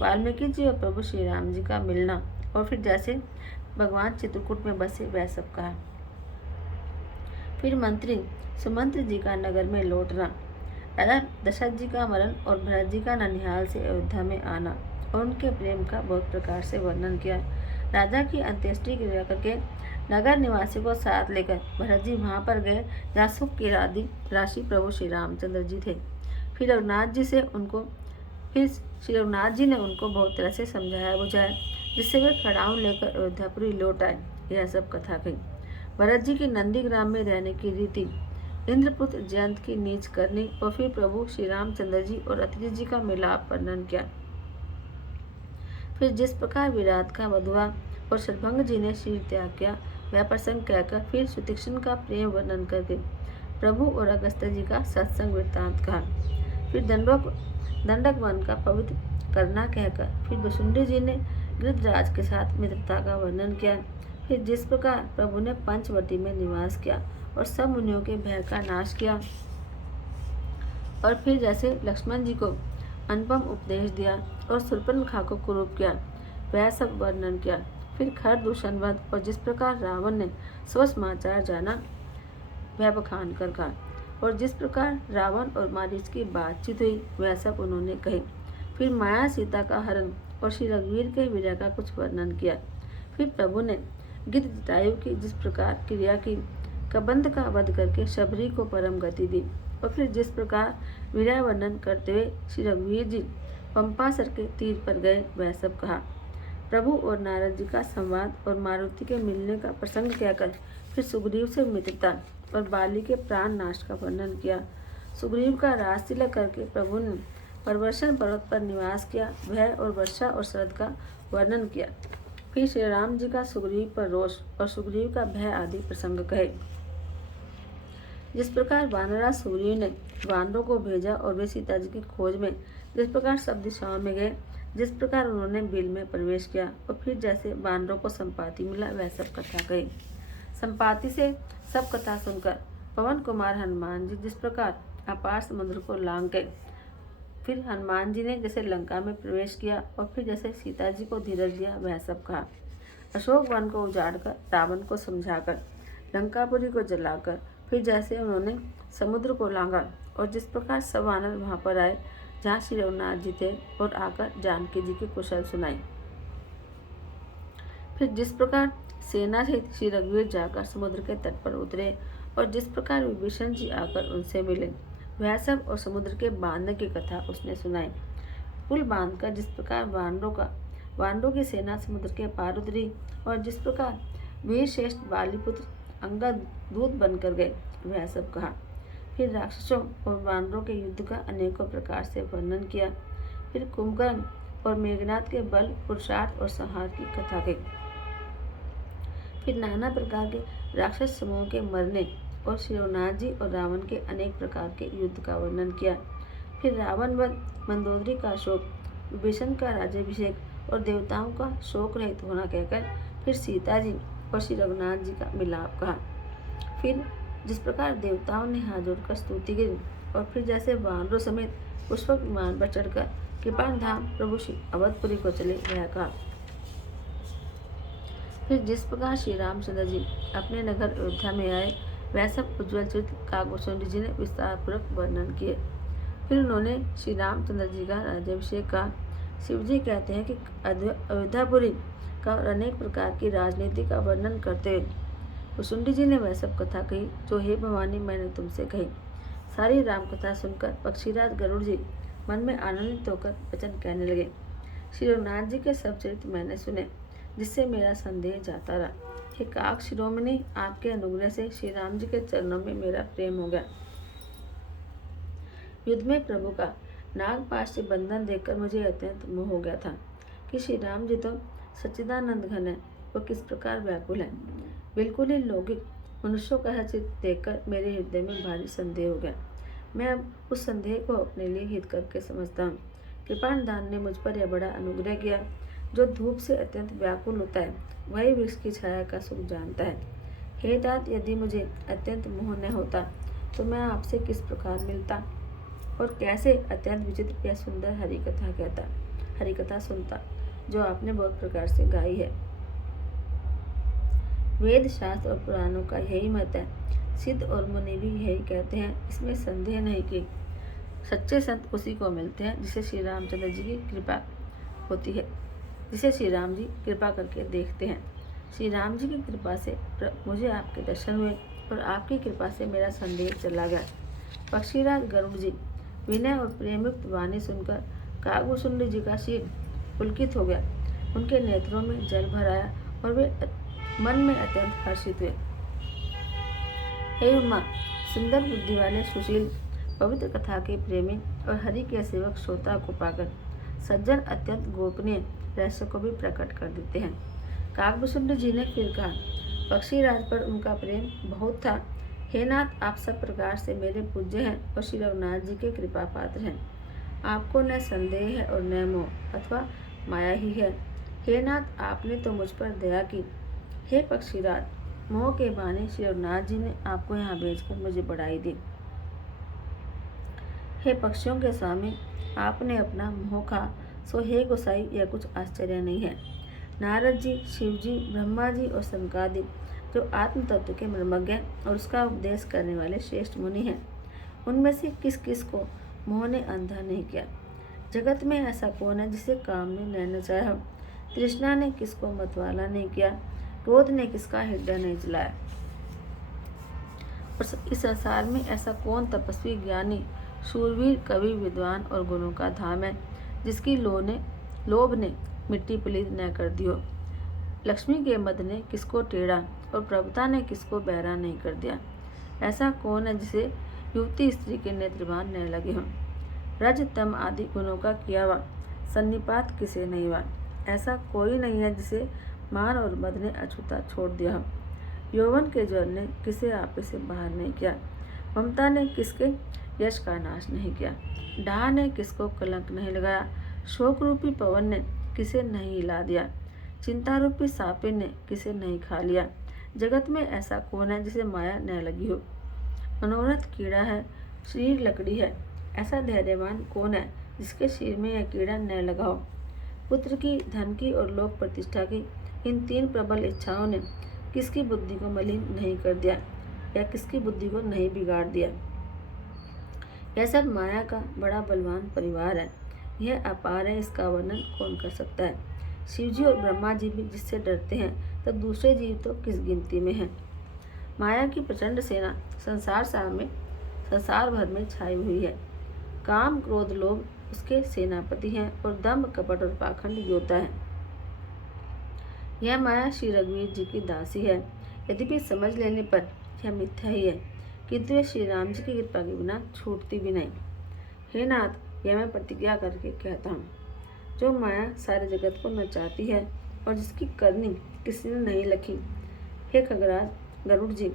वाल्मीकि जी और प्रभु श्री राम जी का मिलना और फिर जैसे भगवान चित्रकूट में बसे वह सब कहा। फिर मंत्री सुमंत्र जी का नगर में लौटना, राजा दशरथ जी का मरण और भरत जी का ननिहाल से अयोध्या में आना और उनके प्रेम का बहुत प्रकार से वर्णन किया। राजा की अंत्येष्टि क्रिया करके नगर निवासियों को साथ लेकर भरत जी वहां पर गए जहाँ सुख की राशि प्रभु श्री रामचंद्र जी थे। फिर रघुनाथ श्री रघुनाथ जी ने उनको बहुत तरह से समझाया बुझाया, जिससे वे खड़ाऊं लेकर अयोध्यापुरी लौट आए। यह सब कथा कही। भरत जी की नंदीग्राम में रहने की रीति, इंद्रपुत्र जयंत की नीच करनी और फिर प्रभु श्री रामचंद्र जी और अतिथि जी का मिलाप वर्णन किया। फिर जिस प्रकार विराट का वध हुआ और शरभंग जी ने शीर त्याग किया वह प्रसंग कहकर फिर सुतीक्ष्ण का प्रेम वर्णन करके प्रभु और अगस्त्य जी का सत्संग वृत्तांत कहा। फिर दंडक वन का पवित्र करना कहकर फिर भुसुंडी जी ने गिरिधराज के साथ मित्रता का वर्णन किया। फिर जिस प्रकार प्रभु ने पंचवटी में निवास किया और सब मुनियों के भय का नाश किया और फिर जैसे लक्ष्मण जी को अनुपम उपदेश दिया और शूर्पणखा को कुरूप किया वह सब वर्णन किया। फिर खरदूषण वध और जिस प्रकार रावण ने स्वसमाचार जाना वह बखान कर कहा और जिस प्रकार रावण और मारीच की बातचीत हुई वह सब उन्होंने कही। फिर माया सीता का हरण और श्री रघुवीर के विरह का कुछ वर्णन किया। फिर प्रभु ने गिद्ध जटायु की जिस प्रकार क्रिया की, कबंध का वध करके शबरी को परम गति दी और फिर जिस प्रकार विरह वर्णन करते हुए श्री रघुवीर जी पंपासर के तीर पर गए वह सब कहा। प्रभु और नारद जी का संवाद और मारुति के मिलने का प्रसंग कहकर फिर सुग्रीव से मित्रता और बाली के प्राण नाश का वर्णन किया। सुग्रीव का रास तिलक करके प्रभु ने परवर्षण पर्वत पर निवास किया वह और वर्षा और शरद का वर्णन किया। फिर श्री राम जी का सुग्रीव पर रोष और सुग्रीव का भय आदि प्रसंग कहे। जिस प्रकार वानरराज सुग्रीव ने वानरों को भेजा और वे सीता जी की खोज में जिस प्रकार सब दिशाओं में गए, जिस प्रकार उन्होंने बिल में प्रवेश किया और फिर जैसे वानरों को संपाति मिला, वह सब कथा कही। संपाति से सब कथा सुनकर पवन कुमार हनुमान जी जिस प्रकार अपार समुद्र को लांघ गए, फिर हनुमान जी ने जैसे लंका में प्रवेश किया और फिर जैसे सीता जी को धीरज दिया, वह सब कहा। अशोक वन को उजाड़कर, रावण को समझाकर, लंकापुरी को जलाकर, फिर जैसे उन्होंने समुद्र को लांघा और जिस प्रकार सब वानर वहां पर आए जहाँ श्री रघुनाथ जी थे और आकर जानकी जी की कुशल सुनाई। फिर जिस प्रकार सेना सहित श्री रघुवीर जाकर समुद्र के तट पर उतरे और जिस प्रकार विभीषण जी आकर उनसे मिले, वह सब और समुद्र के बांधने की कथा उसने सुनाई। पुल बांधकर जिस प्रकार वानरों की सेना समुद्र के पार उतरी और जिस प्रकार वीर श्रेष्ठ बालीपुत्र अंगद दूत बनकर गए, वह सब कहा। फिर राक्षसों और वानरों के युद्ध का अनेकों प्रकार से वर्णन किया। फिर कुंभकर्ण और मेघनाथ के बल, पुरुषार्थ और संहार की कथा कही। फिर नाना प्रकार के राक्षस समूह के मरने और श्री रघुनाथ जी और रावण के अनेक प्रकार के युद्ध का वर्णन किया। फिर रावण वध, मंदोदरी का शोक, विभीषण का राज्याभिषेक और देवताओं का शोक रहित होना कहकर फिर सीता जी और श्री रघुनाथ जी का मिलाप कहा। फिर जिस प्रकार देवताओं ने हाथ जोड़कर स्तुति की और फिर जैसे वानरों समेत पुष्पक विमान पर चढ़कर कृपाण धाम प्रभु श्री अवधपुरी को चले, वह कहा। फिर जिस प्रकार श्री रामचंद्र जी अपने नगर अयोध्या में आए, वह सब उज्ज्वल चरित्र काकभूषण जी ने विस्तार पूर्वक वर्णन किए। फिर उन्होंने श्री रामचंद्र जी का राज्याभिषेक कहा। शिव जी कहते हैं कि अयोध्यापुरी का और अनेक प्रकार की राजनीति का वर्णन करते हुए कुसुंडी जी ने वह सब कथा कही जो हे भवानी मैंने तुमसे कही। सारी राम कथा सुनकर पक्षीराज गरुड़ जी मन में आनंदित होकर वचन कहने लगे। श्री रघुनाथ जी के सब चरित्र मैंने सुने, जिससे मेरा संदेह जाता रहा। हे काक शिरोमणि, आपके अनुग्रह से श्री राम जी के चरणों में मेरा प्रेम हो गया। युद्ध में प्रभु का नागपाश से बंधन देखकर मुझे अत्यंत मोह हो गया था कि श्री राम जी तो सच्चिदानंद घन है और किस प्रकार व्याकुल है। बिल्कुल ही लौकिक मनुष्यों का चित्त देखकर मेरे हृदय में भारी संदेह हो गया। मैं अब उस संदेह को अपने लिए हित करके समझता हूँ। कृपाण दान ने मुझ पर यह बड़ा अनुग्रह किया। जो धूप से अत्यंत व्याकुल होता है, वही वृक्ष की छाया का सुख जानता है। हे तात, यदि मुझे अत्यंत मोह न होता तो मैं आपसे किस प्रकार मिलता और कैसे अत्यंत विचित्र या सुंदर हरिकथा सुनता, जो आपने बहुत प्रकार से गाई है। वेद शास्त्र और पुराणों का यही मत है। सिद्ध और मुनि भी यही कहते हैं। इसमें संदेह नहीं कि सच्चे संत उसी को मिलते हैं जिसे श्री रामचंद्र जी की कृपा होती है, जिसे श्री राम जी कृपा करके देखते हैं। श्री राम जी की कृपा से मुझे आपके दर्शन हुए और आपकी कृपा से मेरा संदेह चला गया। पक्षीराज गरुड़ जी विनय और प्रेमयुक्त वाणी सुनकर काकभूषण जी का सिर पुलकित हो गया। उनके नेत्रों में जल भर आया और वे मन में अत्यंत हर्षित हुए। हे उमा, सुंदर बुद्धि वाले सुशील पवित्र कथा के प्रेमी और हरि के सेवक श्रोता को पाकर सज्जन अत्यंत गोपनीय रहस्य को भी प्रकट कर देते हैं। काकभूषण जी ने फिर कहा, पक्षीराज पर उनका प्रेम बहुत था। हे नाथ, आप सब प्रकार से मेरे पूज्य हैं और श्री रघुनाथ जी के कृपा पात्र हैं। आपको न संदेह है और न मोह अथवा माया ही है। हे नाथ, आपने तो मुझ पर दया की। हे पक्षीराज, मोह के बाने श्री रघुनाथ जी ने आपको यहाँ भेजकर मुझे बढ़ाई दी। हे पक्षियों के स्वामी, आपने अपना मोह खा, सो हे गोसाई, यह कुछ आश्चर्य नहीं है। नारद जी, शिव जी, ब्रह्मा जी और सनकादि जो आत्म तत्व के मर्मज्ञ और उसका उपदेश करने वाले श्रेष्ठ मुनि हैं, उनमें से किस किस को मोह ने अंधा नहीं किया। जगत में ऐसा कौन है जिसे काम ने न नचाया हो। तृष्णा ने किसको मतवाला नहीं किया, क्रोध ने किसका हृदय नहीं जलाया। और इस संसार में ऐसा कौन तपस्वी, ज्ञानी, शूरवीर, कवि, विद्वान और गुणों का धाम है जिसकी लोभ ने मिट्टी पलीत न कर दी हो। लक्ष्मी के मद ने किसको टेढ़ा और प्रभुता ने किसको बहरा नहीं कर दिया। ऐसा कौन है जिसे युवती स्त्री के नेत्रबान न लगे हों। रज तम आदि गुणों का किया हुआ सन्निपात किसे नहीं हुआ। ऐसा कोई नहीं है जिसे मान और मद ने अछूता छोड़ दिया। यौवन के ज्वर ने किसे आपे से बाहर नहीं किया। ममता ने किसके यश का नाश नहीं किया। डाह ने किसको कलंक नहीं लगाया। शोक रूपी पवन ने किसे नहीं हिला दिया। चिंता रूपी सापे ने किसे नहीं खा लिया। जगत में ऐसा कौन है जिसे माया न लगी हो। मनोरथ कीड़ा है, शरीर लकड़ी है। ऐसा धैर्यवान कौन है जिसके शरीर में यह कीड़ा न लगा हो। पुत्र की, धन की और लोक प्रतिष्ठा की इन 3 प्रबल इच्छाओं ने किसकी बुद्धि को मलिन नहीं कर दिया या किसकी बुद्धि को नहीं बिगाड़ दिया। यह सब माया का बड़ा बलवान परिवार है। यह अपार है, इसका वर्णन कौन कर सकता है। शिवजी और ब्रह्मा जी भी जिससे डरते हैं तो दूसरे जीव तो किस गिनती में हैं। माया की प्रचंड सेना संसार भर में छाई हुई है। काम, क्रोध, लोभ उसके सेनापति हैं और दंभ, कपट और पाखंड योद्धा है। यह माया श्री रघुवीर जी की दासी है। यद्यपि समझ लेने पर यह मिथ्या ही है, किंतु यह श्री राम जी की कृपा के बिना छूटती भी नहीं। हे नाथ, यह मैं प्रतिज्ञा करके कहता हूँ, जो माया सारे जगत को नचाती है और जिसकी करनी किसी ने नहीं लिखी, हे खगराज गरुड़ जी,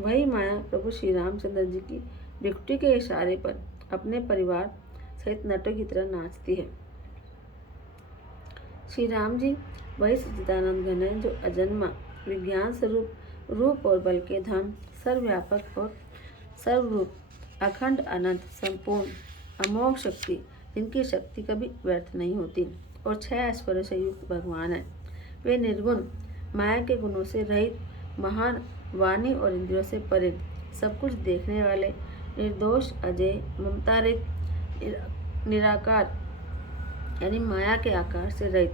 वही माया प्रभु श्री रामचंद्र जी की बिकुटी के इशारे पर अपने परिवार सहित नटों की तरह नाचती है। श्री राम जी वही सच्चिदानंद घन है जो अजन्मा, विज्ञान स्वरूप, रूप और बल के धाम, सर्वव्यापक और सर्वरूप, अखंड, अनंत, संपूर्ण, अमोघ शक्ति, जिनकी शक्ति कभी व्यर्थ नहीं होती और 6 ऐश्वर्य से युक्त भगवान है। वे निर्गुण, माया के गुणों से रहित, महान, वाणी और इंद्रियों से परे, सब कुछ देखने वाले, निर्दोष, अजय, ममता रहित, निराकार यानी माया के आकार से रहित,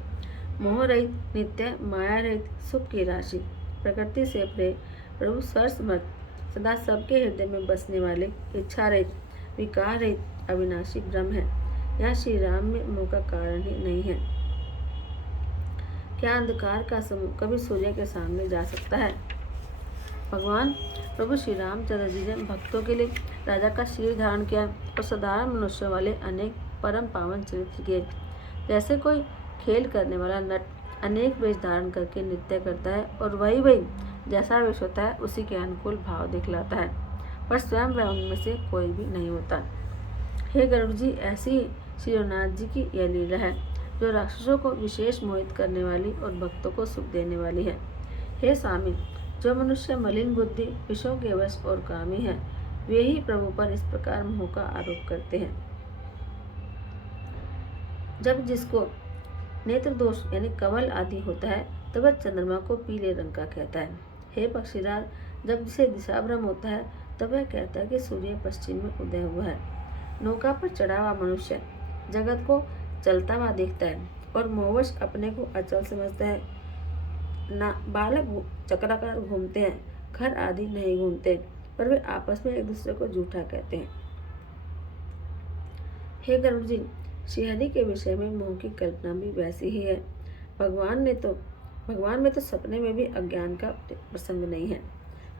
मोह रहित, नित्य, माया रहित, सुख की राशि, प्रकृति से परे, प्रभु सर्वसमर्थ, सदा सबके हृदय में बसने वाले, इच्छा रहित, विकार रहित, अविनाशी ब्रह्म है। यहाँ श्री राम में मोह का कारण ही नहीं है। क्या अंधकार का समूह कभी सूर्य के सामने जा सकता है। भगवान प्रभु श्री रामचंद्र जी ने भक्तों के लिए राजा का शीर धारण किया और साधारण मनुष्यों वाले अनेक परम पावन चरित्र किए। जैसे कोई खेल करने वाला नट अनेक वेश धारण करके नृत्य करता है और वही जैसा वेश होता है उसी के अनुकूल भाव दिखलाता है, पर स्वयं वह उनमें से कोई भी नहीं होता। हे गरुड़ जी, ऐसी ही श्री रघुनाथ जी की यह लीला है जो राक्षसों को विशेष मोहित करने वाली और भक्तों को सुख देने वाली है। हे स्वामी, जो मनुष्य मलिन बुद्धि, विषयों के वश और कामी है, वे ही प्रभु पर इस प्रकार मोह का आरोप करते हैं। जब जिसको नेत्र दोष यानी कमल आदि होता है तब वह चंद्रमा को पीले रंग का कहता है। हे पक्षीराज, जब जिसे दिशा भ्रम होता है तब वह कहता है कि सूर्य पश्चिम में उदय हुआ है। नौका पर चढ़ा हुआ मनुष्य जगत को चलता हुआ देखता है और मोहवश अपने को अचल समझता है। ना बालक चक्राकार घूमते हैं, घर आदि नहीं घूमते, पर वे आपस में एक दूसरे को झूठा कहते हैं। हे गरुड़ जी, श्रीहरि के विषय में मोह की कल्पना भी वैसी ही है। भगवान में तो सपने में भी अज्ञान का प्रसंग नहीं है,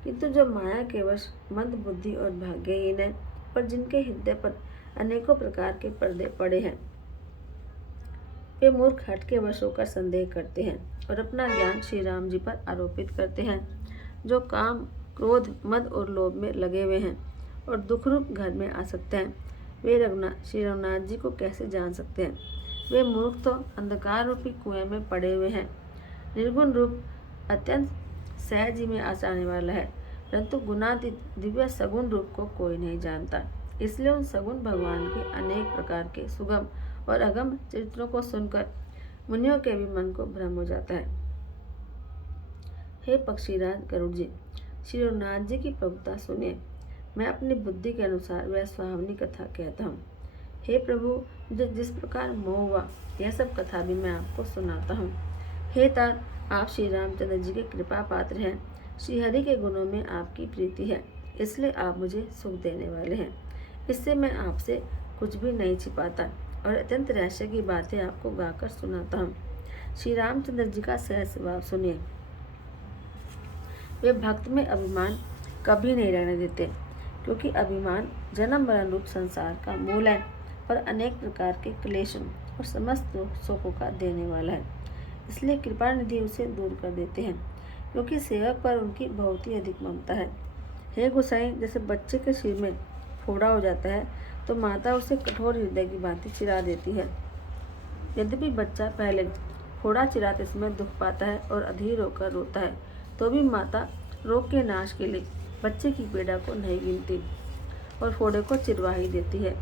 किंतु जो माया के वश मंद बुद्धि और भाग्यहीन है, पर जिनके हृदय पर अनेकों प्रकार के पर्दे पड़े हैं, वे मूर्ख हट के वश होकर संदेह करते हैं और अपना ज्ञान श्री राम जी पर आरोपित करते हैं। जो काम, क्रोध, मद और लोभ में लगे हुए हैं और दुख रूप घर में आ सकते हैं, वे श्री रघुनाथ जी को कैसे जान सकते हैं। वे मूर्ख तो अंधकार रूपी कुएं में पड़े हुए हैं। निर्गुण रूप अत्यंत सहज ही में आ जाने वाला है, परंतु गुणातीत दिव्य सगुण रूप को कोई नहीं जानता। इसलिए उन सगुण भगवान के अनेक प्रकार के सुगम और अगम चरित्रों को सुनकर मुनियों के भी मन को भ्रम हो जाता है। हे पक्षीराज गरुड़ जी, श्री रघुनाथ जी की प्रभुता सुनिए। मैं अपनी बुद्धि के अनुसार वह सुहावनी कथा कहता हूँ। हे प्रभु, मुझे जिस प्रकार मोह हुआ यह सब कथा भी मैं आपको सुनाता हूँ। हे तात, आप श्री रामचंद्र जी के कृपा पात्र हैं। श्री हरि के गुणों में आपकी प्रीति है, इसलिए आप मुझे सुख देने वाले हैं। इससे मैं आपसे कुछ भी नहीं छिपाता और अत्यंत रहस्य की बातें आपको गाकर सुनाता हूँ। श्री रामचंद्र जी का सहज स्वभाव सुनिए। वे भक्त में अभिमान कभी नहीं रहने देते, क्योंकि अभिमान जन्म मरण रूप संसार का मूल है और अनेक प्रकार के क्लेशों और समस्त शोकों का देने वाला है। इसलिए कृपा निधि उसे दूर कर देते हैं, क्योंकि सेवक पर उनकी बहुत ही अधिक ममता है। हे गोसाई, जैसे बच्चे के सिर में फोड़ा हो जाता है तो माता उसे कठोर हृदय की भांति चिरा देती है। यद्यपि बच्चा पहले फोड़ा चिराते समय दुख पाता है और अधीर होकर रोता है, तो भी माता रोग के नाश के लिए बच्चे की पीड़ा को नहीं गिनती और फोड़े को चिरवा ही देती है।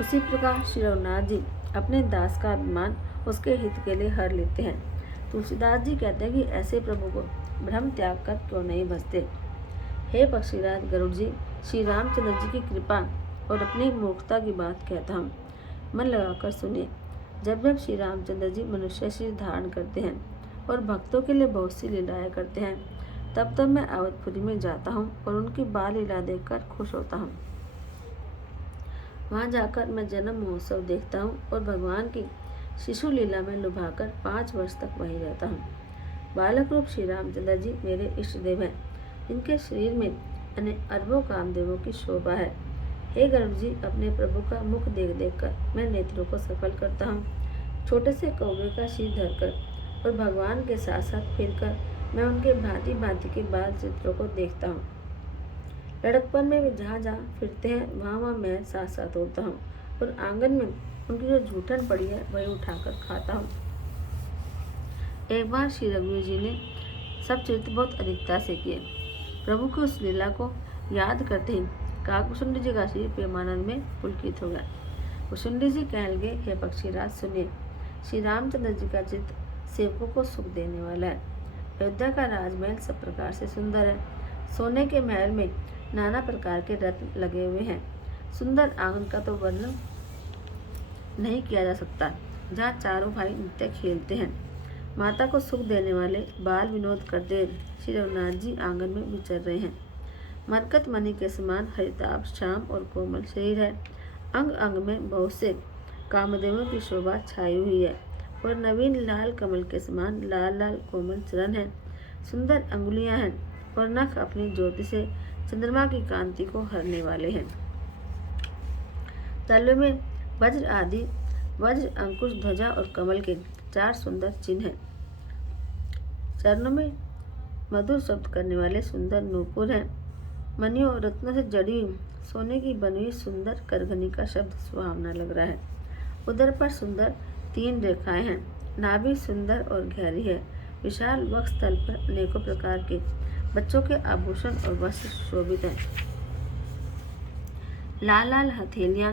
उसी प्रकार श्री रघुनाथ जी अपने दास का अभिमान उसके हित के लिए हर लेते हैं। तुलसीदास जी कहते हैं कि ऐसे प्रभु को भ्रम त्याग कर क्यों नहीं भजते। हे पक्षीराज गरुड़ जी, श्री रामचंद्र जी की कृपा और अपनी मूर्खता की बात कहता हूँ, मन लगाकर सुनिए। जब जब श्री रामचंद्र जी मनुष्य शरीर धारण करते हैं और भक्तों के लिए बहुत सी लीलाएं करते हैं, तब तब मैं अवधपुरी में जाता हूँ और उनकी बाल लीला देखकर खुश होता हूँ। वहाँ जाकर मैं जन्म महोत्सव देखता हूँ और भगवान की शिशु लीला में लुभाकर 5 वर्ष तक वहीं रहता हूँ। बालक रूप श्री रामचंद्र जी मेरे इष्ट देव हैं, जिनके शरीर में अरबों कामदेवों की शोभा है। हे गरुड़ जी, अपने प्रभु का मुख देख देख कर मैं नेत्रों को सफल करता हूँ। छोटे से कौवे का शीर धरकर और भगवान के साथ साथ फिरकर मैं उनके भांति भांति के बाल चित्रों को देखता हूँ। लड़कपन में वे जहाँ जहाँ फिरते हैं वहाँ वहाँ मैं साथ साथ होता हूँ और आंगन में उनकी जो जूठन पड़ी है वही उठाकर खाता हूँ। एक बार श्री रघुवीर जी ने सब चित्र बहुत अधिकता से किए। प्रभु की उस लीला को याद करते ही काकभूषुंडी जी का शरीर प्रेमानंद में पुलकित हो गया। भूषुंडी जी कहने लगे, हे पक्षीराज सुनिए, श्री रामचंद्र जी का चित्र सेवकों को सुख देने वाला है। अयोध्या का राजमहल सब प्रकार से सुंदर है। सोने के महल में नाना प्रकार के रत्न लगे हुए हैं। सुंदर आंगन का तो वर्णन नहीं किया जा सकता, जहाँ चारों भाई नृत्य खेलते हैं। माता को सुख देने वाले बाल विनोद करते श्री रघुनाथ जी आंगन में विचर रहे हैं। मरकत मणि के समान हरिताभ श्याम और कोमल शरीर है। अंग अंग में बहुत से कामदेवों की शोभा छाई हुई है और नवीन लाल कमल के समान लाल लाल कोमल चरण है। सुंदर अंगुलियां हैं और नख अपनी ज्योति से चंद्रमा की कांति को हरने वाले हैं। तलवे में वज्र अंकुश ध्वजा और कमल के 4 सुंदर चिन्ह हैं। चरणों में मधुर शब्द करने वाले सुंदर नूपुर हैं। मणियों और रत्नों से जड़ी हुई सोने की बनी हुई सुंदर करघनी का शब्द सुहावना लग रहा है। उदर पर सुंदर 3 रेखाएं हैं। नाभि सुंदर और गहरी है। विशाल वक्षस्थल पर अनेकों प्रकार के बच्चों के आभूषण और वस्त्र शोभित हैं। लाल लाल हथेलियां,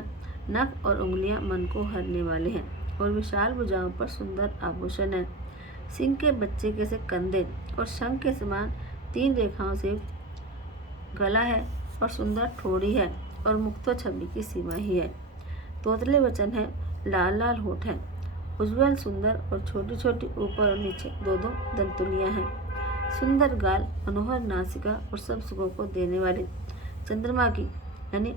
नख और उंगलियां मन को हरने वाले हैं और विशाल भुजाओं पर सुंदर आभूषण है। सिंह के बच्चे के से कंधे और शंख के समान 3 रेखाओं से गला है और सुंदर ठोड़ी है और मुक्तो छवि की सीमा ही है। तोतले वचन है, लाल लाल होठ है, उज्ज्वल सुंदर और छोटी छोटी ऊपर और नीचे 2-2 दंतुलियां हैं। सुंदर गाल, मनोहर नासिका और सब सुखों को देने वाली चंद्रमा की यानी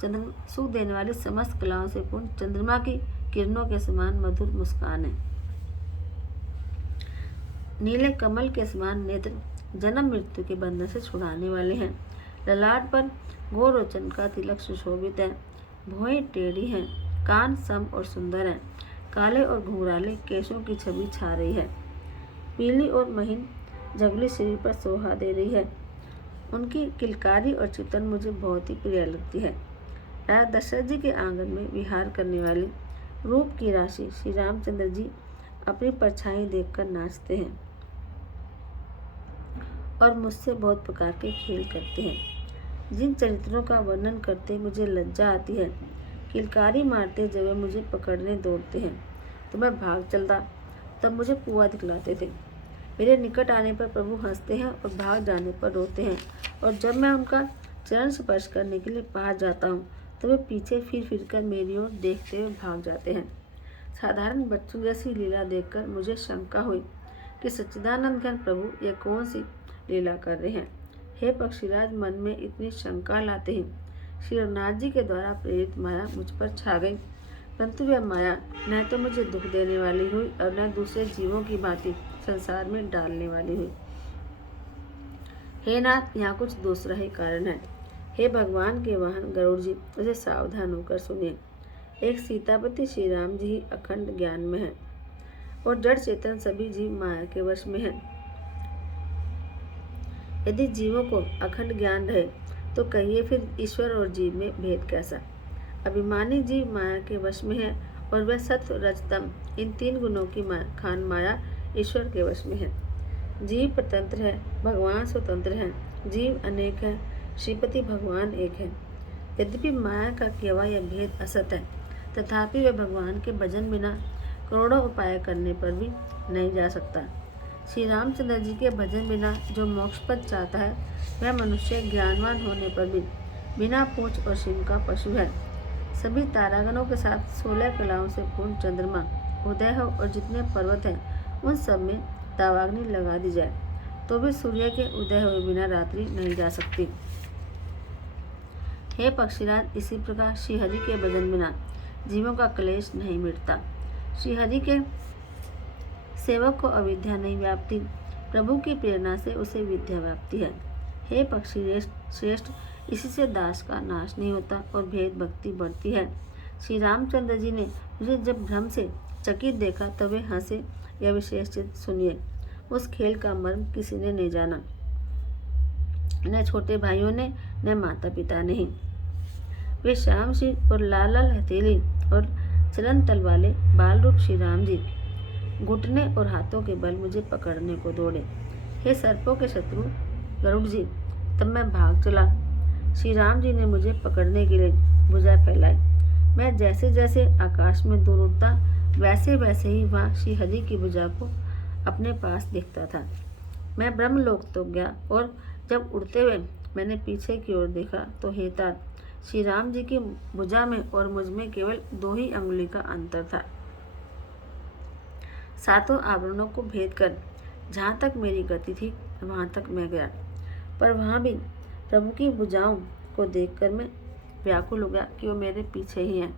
सुख देने वाली समस्त कलाओं से पूर्ण चंद्रमा की किरणों के समान मधुर मुस्कान है। नीले कमल के समान नेत्र जन्म मृत्यु के बंधन से छुड़ाने वाले हैं। ललाट पर गोरोचन का तिलक सुशोभित है। भौहें टेढ़ी हैं, कान सम और सुंदर हैं। काले और घुंघराले केशों की छवि छा रही है। पीली और महीन जगली शरीर पर शोभा दे रही है। उनकी किलकारी और चितन मुझे बहुत ही प्रिय लगती है। राजा दशरथ जी के आंगन में विहार करने वाली रूप की राशि श्री रामचंद्र जी अपनी परछाई देखकर नाचते हैं और मुझसे बहुत प्रकार के खेल करते हैं। जिन चरित्रों का वर्णन करते मुझे लज्जा आती है, किलकारी मारते जब वे मुझे पकड़ने दौड़ते हैं तो मैं भाग चलता, तब मुझे कुआं दिखलाते थे। मेरे निकट आने पर प्रभु हंसते हैं और भाग जाने पर रोते हैं, और जब मैं उनका चरण स्पर्श करने के लिए पास जाता हूँ तो वे पीछे फिर कर मेरी ओर देखते हुए भाग जाते हैं। साधारण बच्चों जैसी लीला देखकर मुझे शंका हुई कि सच्चिदानंद घन प्रभु यह कौन सी लीला कर रहे हैं। हे पक्षीराज, मन में इतनी शंका लाते ही श्री रघुनाथ जी के द्वारा प्रेरित माया मुझ पर छा गई, परंतु वह माया न तो मुझे दुख देने वाली हुई और न दूसरे जीवों की भांति संसार में डालने वाली हुई। हे नाथ, यहाँ कुछ दूसरा ही कारण है। हे भगवान के वाहन गरुड़ जी, उसे सावधान होकर सुनिए। एक सीतापति श्री राम जी ही अखंड ज्ञान में है। और जड़ चेतन सभी जीव माया के वश में हैं। यदि जीवों को अखंड ज्ञान रहे तो कहिए फिर ईश्वर और जीव में भेद कैसा। अभिमानी जीव माया के वश में है और वह सत्व रजतम इन 3 गुणों की खान माया ईश्वर के वश में है। जीव स्वतंत्र है, भगवान स्वतंत्र है। जीव अनेक है, श्रीपति भगवान एक है। यद्यपि माया का केवल यह भेद असत है, तथापि वह भगवान के भजन बिना करोड़ों उपाय करने पर भी नहीं जा सकता। श्री रामचंद्र जी के भजन बिना जो मोक्ष पद चाहता है, वह मनुष्य ज्ञानवान होने पर भी बिना पूंछ और सिंह का पशु है। सभी तारागणों के साथ 16 कलाओं से पूर्ण चंद्रमा उदय हो और जितने पर्वत हैं उन सब में दावाग्नि लगा दी जाए तो भी सूर्य के उदय हुए बिना रात्रि नहीं जा सकती। हे पक्षीराज, इसी प्रकार श्रीहरि के भजन बिना जीवों का क्लेश नहीं मिटता। श्रीहरि के सेवक को अविद्या नहीं व्याप्ति, प्रभु की प्रेरणा से उसे विद्या व्याप्ति है। हे पक्षी श्रेष्ठ, इसी से दास का नाश नहीं होता और भेद भक्ति बढ़ती है। श्री रामचंद्र जी ने मुझे जब भ्रम से चकित देखा तब वे हंसे। यह विशेष चित सुनिए, उस खेल का मर्म किसी ने नहीं जाना, न छोटे भाइयों ने, न माता पिता ने। वे श्याम सिंह और लाल लाल हथेली और चलन तल वाले बाल रूप श्री राम जी घुटने और हाथों के बल मुझे पकड़ने को दौड़े। हे सर्पों के शत्रु गरुड़ जी, तब मैं भाग चला। श्री राम जी ने मुझे पकड़ने के लिए भुजा फैलाई। मैं जैसे जैसे आकाश में दूर उड़ता, वैसे वैसे ही वहाँ श्री हरि की भुजा को अपने पास देखता था। मैं ब्रह्मलोक तो गया और जब उड़ते हुए मैंने पीछे की ओर देखा तो हे तात, श्री राम जी की भुजा में और मुझ में केवल 2 ही अंगुली का अंतर था। 7 आवरणों को भेद कर जहाँ तक मेरी गति थी वहाँ तक मैं गया, पर वहाँ भी प्रभु की भुजाओं को देखकर मैं व्याकुल हो गया कि वो मेरे पीछे ही हैं।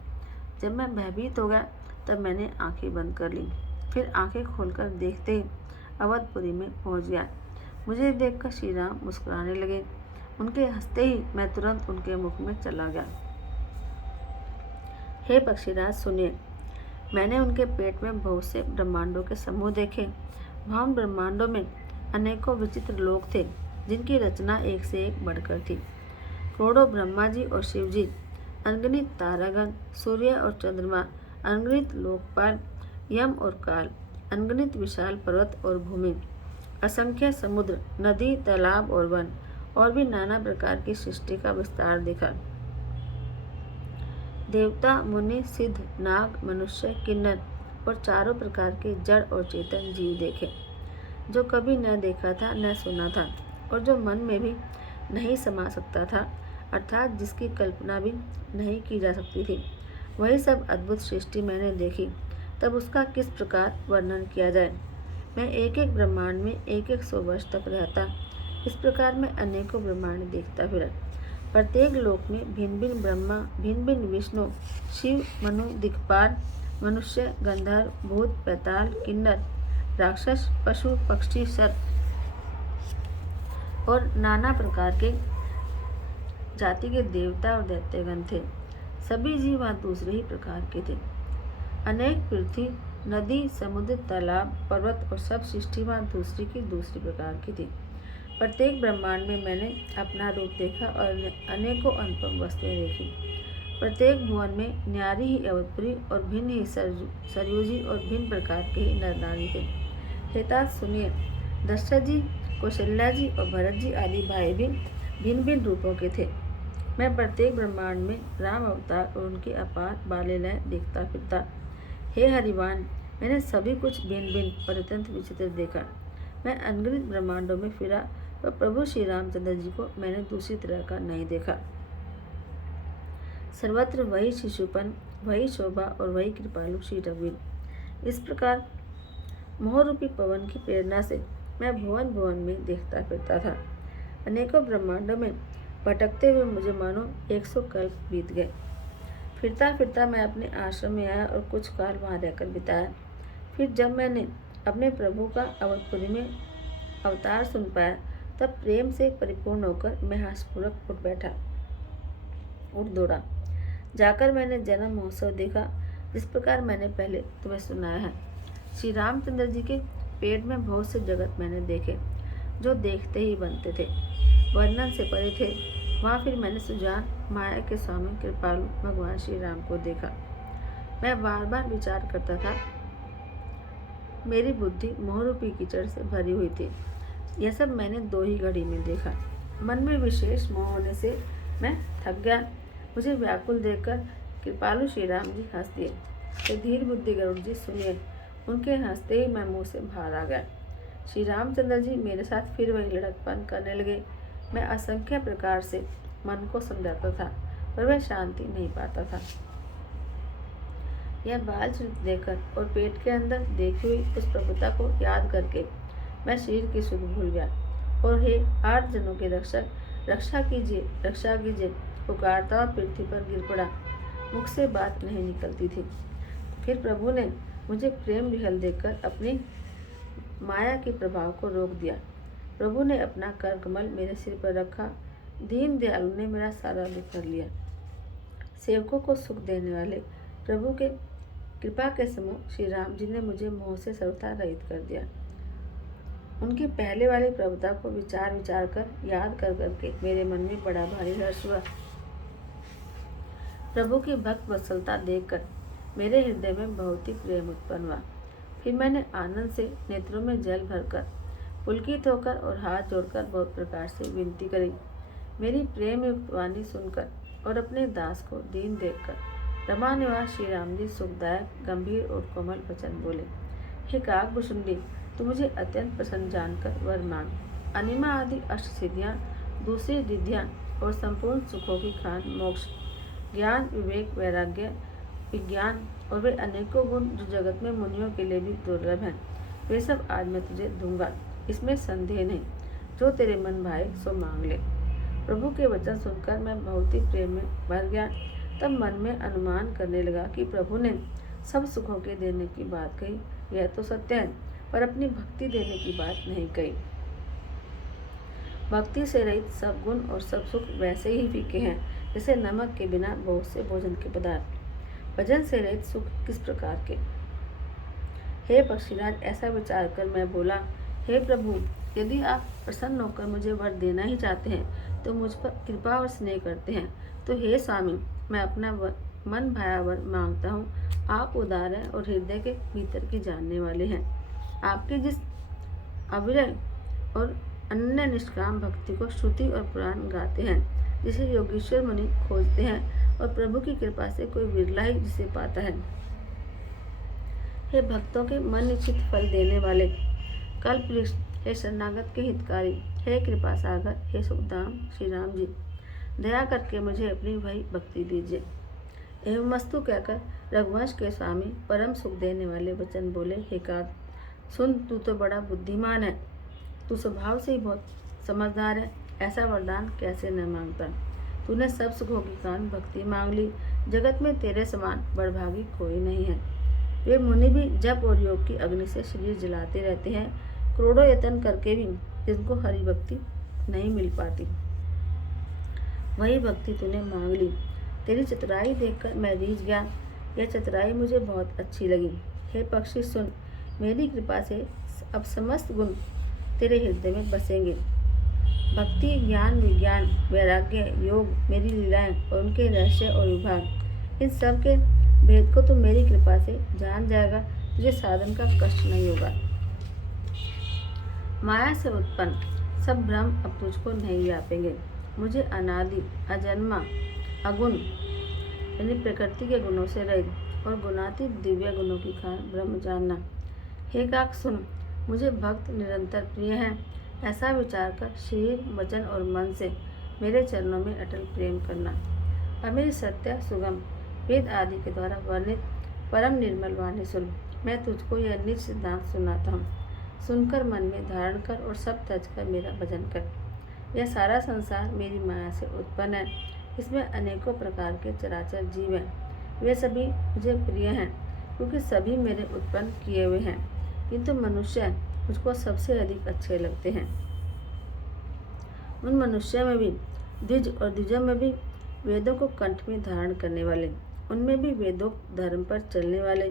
जब मैं भयभीत हो गया तब मैंने आंखें बंद कर ली। फिर आंखें खोलकर देखते ही अवधपुरी में पहुंच गया। मुझे देखकर श्री राम मुस्कुराने लगे। उनके हंसते ही मैं तुरंत उनके मुख में चला गया। हे पक्षीराज सुनिए, मैंने उनके पेट में बहुत से ब्रह्मांडों के समूह देखे। वहाँ उन ब्रह्मांडों में अनेकों विचित्र लोक थे जिनकी रचना एक से एक बढ़कर थी। करोड़ों ब्रह्मा जी और शिव जी, अनगिनत तारागण, सूर्य और चंद्रमा, अनगिनत लोकपाल, यम और काल, अनगिनत विशाल पर्वत और भूमि, असंख्य समुद्र, नदी, तालाब और वन, और भी नाना प्रकार की सृष्टि का विस्तार देखा। देवता, मुनि, सिद्ध, नाग, मनुष्य, किन्नर और चारों प्रकार के जड़ और चेतन जीव देखे, जो कभी न देखा था न सुना था और जो मन में भी नहीं समा सकता था, अर्थात जिसकी कल्पना भी नहीं की जा सकती थी। वही सब अद्भुत सृष्टि मैंने देखी, तब उसका किस प्रकार वर्णन किया जाए। मैं एक एक ब्रह्मांड में 100 वर्ष तक रहता। इस प्रकार मैं अनेकों ब्रह्मांड देखता फिरा। प्रत्येक लोक में भिन्न भिन्न ब्रह्मा, भिन्न भिन्न विष्णु, शिव, मनु, दिक्पाल, मनुष्य, गंधर्व, भूत, पैताल, किन्नर, राक्षस, पशु, पक्षी, सर्प और नाना प्रकार के जाति के देवता और दैत्यगण थे। सभी जीव वहाँ दूसरे ही प्रकार के थे। अनेक पृथ्वी, नदी, समुद्र, तालाब, पर्वत और सब सृष्टि वहाँ दूसरी की दूसरी प्रकार की थी। प्रत्येक ब्रह्मांड में मैंने अपना रूप देखा और अनेकों अनुपम वस्तुएं देखी। प्रत्येक भुवन में न्यारी ही अवधपुरी और भिन्न ही सरयूजी और भिन्न प्रकार के ही नर नारी थे। हेतात सुनिए, दशरथ जी, कौशल्या जी और भरत जी आदि भाई भी भिन्न भिन्न रूपों के थे। मैं प्रत्येक ब्रह्मांड में राम अवतार और उनकी अपार बालीलाएं देखता फिरता। हे हरिवान, मैंने सभी कुछ भिन्न भिन्न और अत्यंत विचित्र देखा। मैं अनगिनत ब्रह्मांडों में फिरा पर प्रभु श्री रामचंद्र जी को मैंने दूसरी तरह का नहीं देखा। सर्वत्र वही शिशुपन, वही शोभा और वही कृपालु श्री रघुवीर। इस प्रकार मोहरूपी पवन की प्रेरणा से मैं भुवन भुवन में देखता फिरता था। अनेकों ब्रह्मांडों में भटकते हुए मुझे मानो 100 कल्प बीत गए। फिरता फिरता मैं अपने आश्रम में आया और कुछ काल वहाँ रहकर बिताया। फिर जब मैंने अपने प्रभु का अवधपुरी में अवतार सुन पाया, तब प्रेम से परिपूर्ण होकर मैं हास्यपूर्वक उठ दौड़ा। जाकर मैंने जन्म महोत्सव देखा, जिस प्रकार मैंने पहले तुम्हें सुनाया है। श्री रामचंद्र जी के पेट में बहुत से जगत मैंने देखे जो देखते ही बनते थे, वर्णन से परे थे। वहाँ फिर मैंने सुजान माया के स्वामी कृपालु भगवान श्री राम को देखा। मैं बार बार विचार करता था, मेरी बुद्धि मोहरूपी कीचड़ से भरी हुई थी। यह सब मैंने 2 ही घड़ी में देखा। मन में विशेष मोह होने से मैं थक गया। मुझे व्याकुल देखकर कृपालु श्री राम जी हंस दिए। तो धीर बुद्धि गरुड़ जी सुनिए, उनके हंसते ही मैं मुंह से बाहर आ गया। श्री रामचंद्र जी मेरे साथ फिर वही लड़कपन करने लगे। मैं असंख्य प्रकार से मन को समझाता था, पर वह शांति नहीं पाता था। यह बाल चरित्र देखकर और पेट के अंदर देखी हुई उस प्रभुता को याद करके मैं शरीर की सुख भूल गया और हे 8 जनों के रक्षक, रक्षा कीजिए पुकारता और पृथ्वी पर गिर पड़ा। मुख से बात नहीं निकलती थी। फिर प्रभु ने मुझे प्रेम विहल देखकर अपनी माया के प्रभाव को रोक दिया। प्रभु ने अपना कर कमल मेरे सिर पर रखा। दीन दयालु ने मेरा सारा दुख कर लिया। सेवकों को सुख देने वाले प्रभु के कृपा के समूह श्री राम जी ने मुझे मोह से सर्वथा रहित कर दिया। उनकी पहले वाली प्रभुता को विचार कर याद कर करके मेरे मन में बड़ा भारी हर्ष हुआ। प्रभु की भक्त वत्सलता देखकर मेरे हृदय में बहुत ही प्रेम उत्पन्न हुआ। फिर मैंने आनंद से नेत्रों में जल भरकर पुलकित होकर और हाथ जोड़कर बहुत प्रकार से विनती करी। मेरी प्रेम युक्त वाणी सुनकर और अपने दास को दीन देखकर रमा निवास श्री राम जी सुखदायक गंभीर और कोमल वचन बोले, हे काकभूषुंडी, तू मुझे अत्यंत प्रसन्न जानकर वर मांग। अनिमा आदि अष्ट सिद्धियाँ, दूसरी रिद्धियाँ और संपूर्ण सुखों की खान मोक्ष, ज्ञान, विवेक, वैराग्य, विज्ञान और वे अनेकों गुण जो जगत में मुनियों के लिए भी दुर्लभ हैं, वे सब आज मैं तुझे दूंगा, इसमें संदेह नहीं। जो तेरे मन भाए सो मांग ले। प्रभु के वचन सुनकर मैं बहुत ही प्रेम में भर गया। तब मन में अनुमान करने लगा कि प्रभु ने सब सुखों के देने की बात कही, यह तो सत्य है, पर अपनी भक्ति देने की बात नहीं कही। भक्ति से रहित सब गुण और सब सुख वैसे ही फीके हैं जैसे नमक के बिना बहुत से भोजन के पदार्थ। भजन से रहित सुख किस प्रकार के। हे पक्षीराज, ऐसा विचार कर मैं बोला, हे प्रभु, यदि आप प्रसन्न होकर मुझे वर देना ही चाहते हैं तो मुझ पर कृपा और स्नेह करते हैं, तो हे स्वामी, मैं अपना मन भाया वर मांगता हूँ। आप उदार हैं और हृदय के भीतर की जानने वाले हैं। आपकी जिस अविरल और अन्य निष्काम भक्ति को श्रुति और पुराण गाते हैं, जिसे योगीश्वर मुनि खोजते हैं और प्रभु की कृपा से कोई विरला ही जिसे पाता है। हे भक्तों के मन इच्छित फल देने वाले कल्प वृक्ष, हे शरणागत के हितकारी, हे कृपा सागर, हे सुखधाम श्री राम जी, दया करके मुझे अपनी वही भक्ति दीजिए। एवं मस्तु कहकर रघुवंश के स्वामी परम सुख देने वाले वचन बोले, हे काक, सुन, तू तो बड़ा बुद्धिमान है, तू स्वभाव से ही बहुत समझदार है, ऐसा वरदान कैसे न मांगता। तूने सब सुखों की कान भक्ति मांग ली। जगत में तेरे समान बड़भागी कोई नहीं है। वे मुनि भी जप और योग की अग्नि से शरीर जलाते रहते हैं, करोड़ों यत्न करके भी जिनको हरि भक्ति नहीं मिल पाती, वही भक्ति तूने मांग ली। तेरी चतुराई देखकर मैं रीझ गया। यह चतुराई मुझे बहुत अच्छी लगी। हे पक्षी, सुन, मेरी कृपा से अब समस्त गुण तेरे हृदय में बसेंगे। भक्ति, ज्ञान, विज्ञान, वैराग्य, योग, मेरी लीलाएं और उनके रहस्य और विभाग, इन सब के भेद को तू मेरी कृपा से जान जाएगा। तुझे साधन का कष्ट नहीं होगा। माया से उत्पन्न सब भ्रम अब तुझको नहीं व्यापेंगे। मुझे अनादि, अजन्मा, अगुण यानी प्रकृति के गुणों से रहित और गुणातीत दिव्य गुणों की खान ब्रह्म जानना। हे काक, सुन, मुझे भक्त निरंतर प्रिय है, ऐसा विचार कर शरीर, वचन और मन से मेरे चरणों में अटल प्रेम करना। अब मेरी सत्य, सुगम, वेद आदि के द्वारा वर्णित परम निर्मल वाणी सुन। मैं तुझको यह निज सिद्धांत सुनाता हूँ। सुनकर मन में धारण कर और सब तज कर मेरा भजन कर। यह सारा संसार मेरी माया से उत्पन्न है। इसमें अनेकों प्रकार के चराचर जीव हैं। वे सभी मुझे प्रिय हैं, क्योंकि सभी मेरे उत्पन्न किए हुए हैं, किंतु मनुष्य मुझको सबसे अधिक अच्छे लगते हैं। उन मनुष्यों में भी द्विज और द्विजों में भी वेदों को कंठ में धारण करने वाले, उनमें भी वेदों धर्म पर चलने वाले,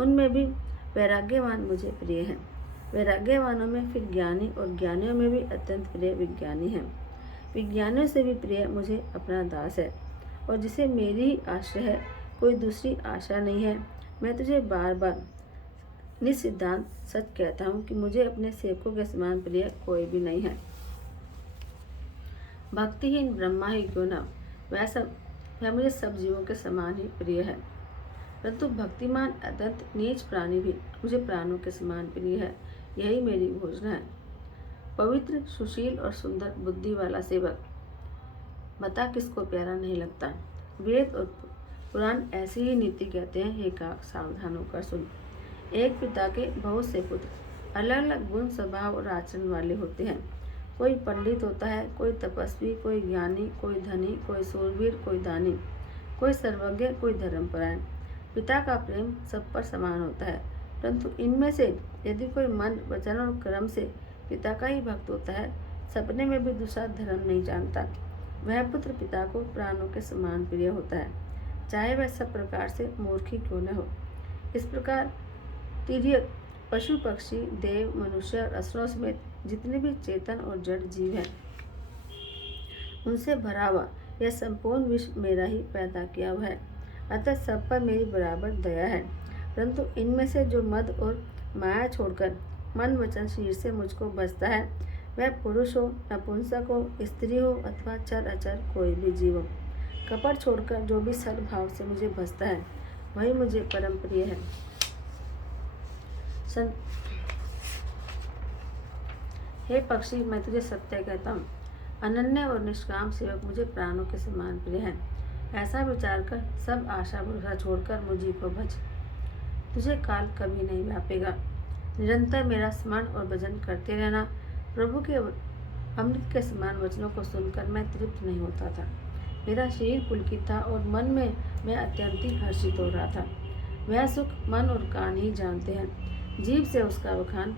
उनमें भी वैराग्यवान मुझे प्रिय हैं। वैराग्यवानों में फिर ज्ञानी और ज्ञानियों में भी अत्यंत प्रिय विज्ञानी हैं। विज्ञानियों से भी प्रिय मुझे अपना दास है और जिसे मेरी ही आश्रय है, कोई दूसरी आशा नहीं है। मैं तुझे बार बार निस्सिद्धांत सच कहता हूँ कि मुझे अपने सेवकों के समान प्रिय कोई भी नहीं है। भक्तिहीन ब्रह्मा ही क्यों न, वह मुझे सब जीवों के समान ही प्रिय है। परंतु भक्तिमान अत्यंत नीच प्राणी भी मुझे प्राणों के समान प्रिय है। यही मेरी घोषणा है। पवित्र, सुशील और सुंदर बुद्धि वाला सेवक बता किसको प्यारा नहीं लगता। वेद और पुराण ऐसी ही नीति कहते हैं। हे काक, सावधान होकर सुन। एक पिता के बहुत से पुत्र अलग अलग गुण, स्वभाव और आचरण वाले होते हैं। कोई पंडित होता है, कोई तपस्वी, कोई ज्ञानी, कोई धनी, कोई सूरवीर, कोई दानी, कोई सर्वज्ञ, कोई धर्मपरायण। पिता का प्रेम सब पर समान होता है, परंतु इनमें से यदि कोई मन, वचन और कर्म से पिता का ही भक्त होता है, सपने में भी दूसरा धर्म नहीं जानता, वह पुत्र पिता को प्राणों के समान प्रिय होता है, चाहे वह सब प्रकार से मूर्ख ही क्यों न हो। इस प्रकार तिर्यक, पशु, पक्षी, देव, मनुष्य और असुरों समेत जितने भी चेतन और जड़ जीव हैं, उनसे भरा हुआ यह संपूर्ण विश्व मेरा ही पैदा किया हुआ है। अतः सब पर मेरी बराबर दया है। परंतु इनमें से जो मद और माया छोड़कर मन, वचन, शरीर से मुझको बचता है, वह पुरुष हो, नपुंसक हो, स्त्री हो अथवा चर अचर कोई भी जीव हो, कपट छोड़कर जो भी सद्भाव से मुझे बचता है, वही मुझे परम प्रिय है। हे पक्षी, मैं तुझे सत्य कहता हूँ, अनन्य और निष्काम सेवक मुझे प्राणों के समान प्रिय है। ऐसा विचार कर सब आशा भरोसा छोड़कर मुझी को भज। तुझे काल कभी नहीं व्यापेगा। निरंतर मेरा स्मरण और भजन करते रहना। प्रभु के अमृत के समान वचनों को सुनकर मैं तृप्त नहीं होता था। मेरा शरीर पुलकित था और मन में मैं अत्यंत ही हर्षित हो रहा था। वह सुख मन और कान ही जानते हैं, जीभ से उसका बखान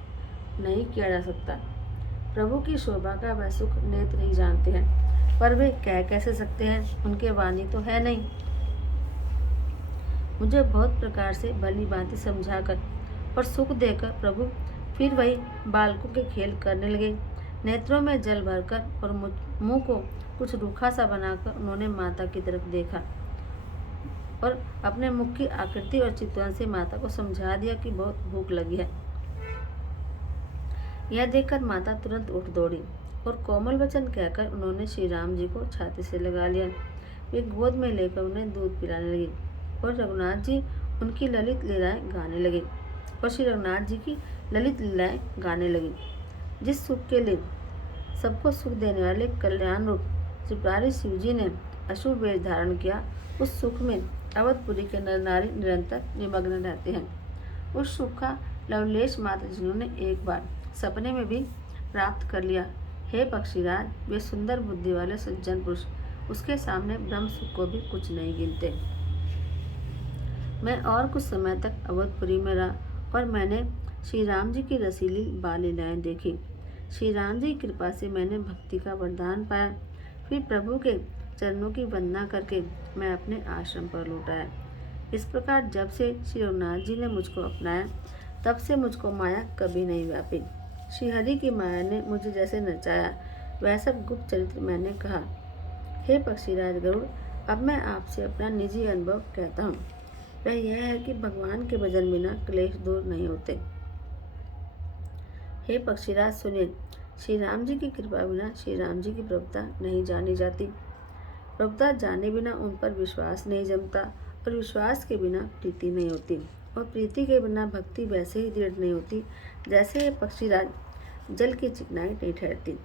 नहीं किया जा सकता। प्रभु की शोभा का वह सुख नेत्र ही जानते हैं, पर वे कह कैसे सकते हैं, उनके वाणी तो है नहीं। मुझे बहुत प्रकार से भली भांति समझाकर और सुख देकर प्रभु फिर वही बालकों के खेल करने लगे। नेत्रों में जल भरकर और मुंह को कुछ रूखा सा बनाकर उन्होंने माता की तरफ देखा और अपने मुख की आकृति और चितवन से माता को समझा दिया कि बहुत भूख लगी है। यह देखकर माता तुरंत उठ दौड़ी और कोमल वचन कहकर उन्होंने श्री राम जी को छाती से लगा लिया। वे गोद में लेकर उन्हें दूध पिलाने लगी और रघुनाथ जी उनकी ललित लीलाएं गाने लगे और श्री रघुनाथ जी की ललित लीलाएं गाने लगी। जिस सुख के लिए सबको सुख देने वाले कल्याण रूप त्रिपुरारी शिव जी ने अशुभ वेश धारण किया, उस सुख में अवधपुरी के नर नारी निरंतर निमग्न रहते हैं। उस सुख का लवलेश मात्र जिन्होंने एक बार सपने में भी प्राप्त कर लिया। हे पक्षीराज, वे सुंदर बुद्धि वाले सज्जन पुरुष उसके सामने ब्रह्म सुख को भी कुछ नहीं गिनते। मैं और कुछ समय तक अवधपुरी में रहा और मैंने श्री राम जी की रसीली बाल लीलाएं देखी। श्री राम जी की कृपा से मैंने भक्ति का वरदान पाया। फिर प्रभु के चरणों की वंदना करके मैं अपने आश्रम पर लौट आया। इस प्रकार जब से श्री रघुनाथ जी ने मुझको अपनाया, तब से मुझको माया कभी नहीं व्यापी। श्री हरि की माया ने मुझे जैसे नचाया, वह सब गुप्त चरित्र मैंने कहा। हे पक्षीराज गरुड़, अब मैं आपसे अपना निजी अनुभव कहता हूँ। वह यह है कि भगवान के भजन बिना क्लेश दूर नहीं होते। हे पक्षीराज सुनिए, श्री राम जी की कृपा बिना श्री राम जी की प्रभुता नहीं जानी जाती। प्रभुता जाने बिना उन पर विश्वास नहीं जमता और विश्वास के बिना प्रीति नहीं होती और प्रीति के बिना भक्ति वैसे ही दृढ़ नहीं होती जैसे ये पक्षीराज जल की चिकनाई नहीं ठहरती।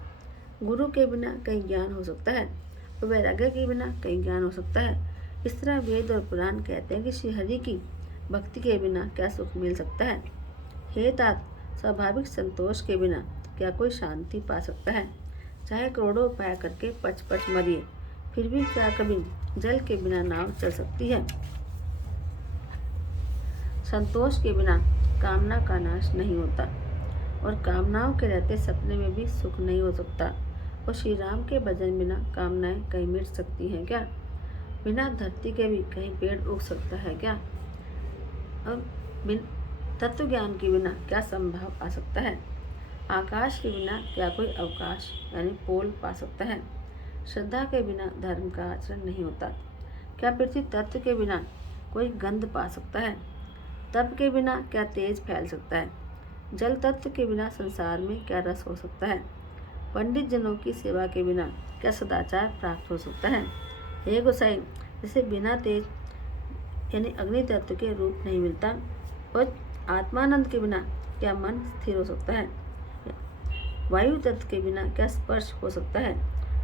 गुरु के बिना कहीं ज्ञान हो सकता है और वैराग्य के बिना कहीं ज्ञान हो सकता है। इस तरह वेद और पुराण कहते हैं कि श्री हरि की भक्ति के बिना क्या सुख मिल सकता है। हे तात, स्वाभाविक संतोष के बिना क्या कोई शांति पा सकता है। चाहे करोड़ों उपाय करके पच पच मरिए, फिर भी क्या कभी जल के बिना नाव चल सकती है। संतोष के बिना कामना का नाश नहीं होता और कामनाओं के रहते सपने में भी सुख नहीं हो सकता। और श्री राम के भजन बिना कामनाएं कहीं मिट सकती हैं क्या? बिना धरती के भी कहीं पेड़ उग सकता है क्या? अब तत्व ज्ञान के बिना क्या संभव आ सकता है? आकाश के बिना क्या कोई अवकाश यानी पोल पा सकता है? श्रद्धा के बिना धर्म का आचरण नहीं होता। क्या पृथ्वी तत्व के बिना कोई गंध पा सकता है? तप के बिना क्या तेज फैल सकता है? जल तत्व के बिना संसार में क्या रस हो सकता है? पंडित जनों की सेवा के बिना क्या सदाचार प्राप्त हो सकता है? हे गोसाई, जैसे बिना तेज यानी अग्नि तत्व के रूप नहीं मिलता, और आत्मानंद के बिना क्या मन स्थिर हो सकता है? वायु तत्व के बिना क्या स्पर्श हो सकता है?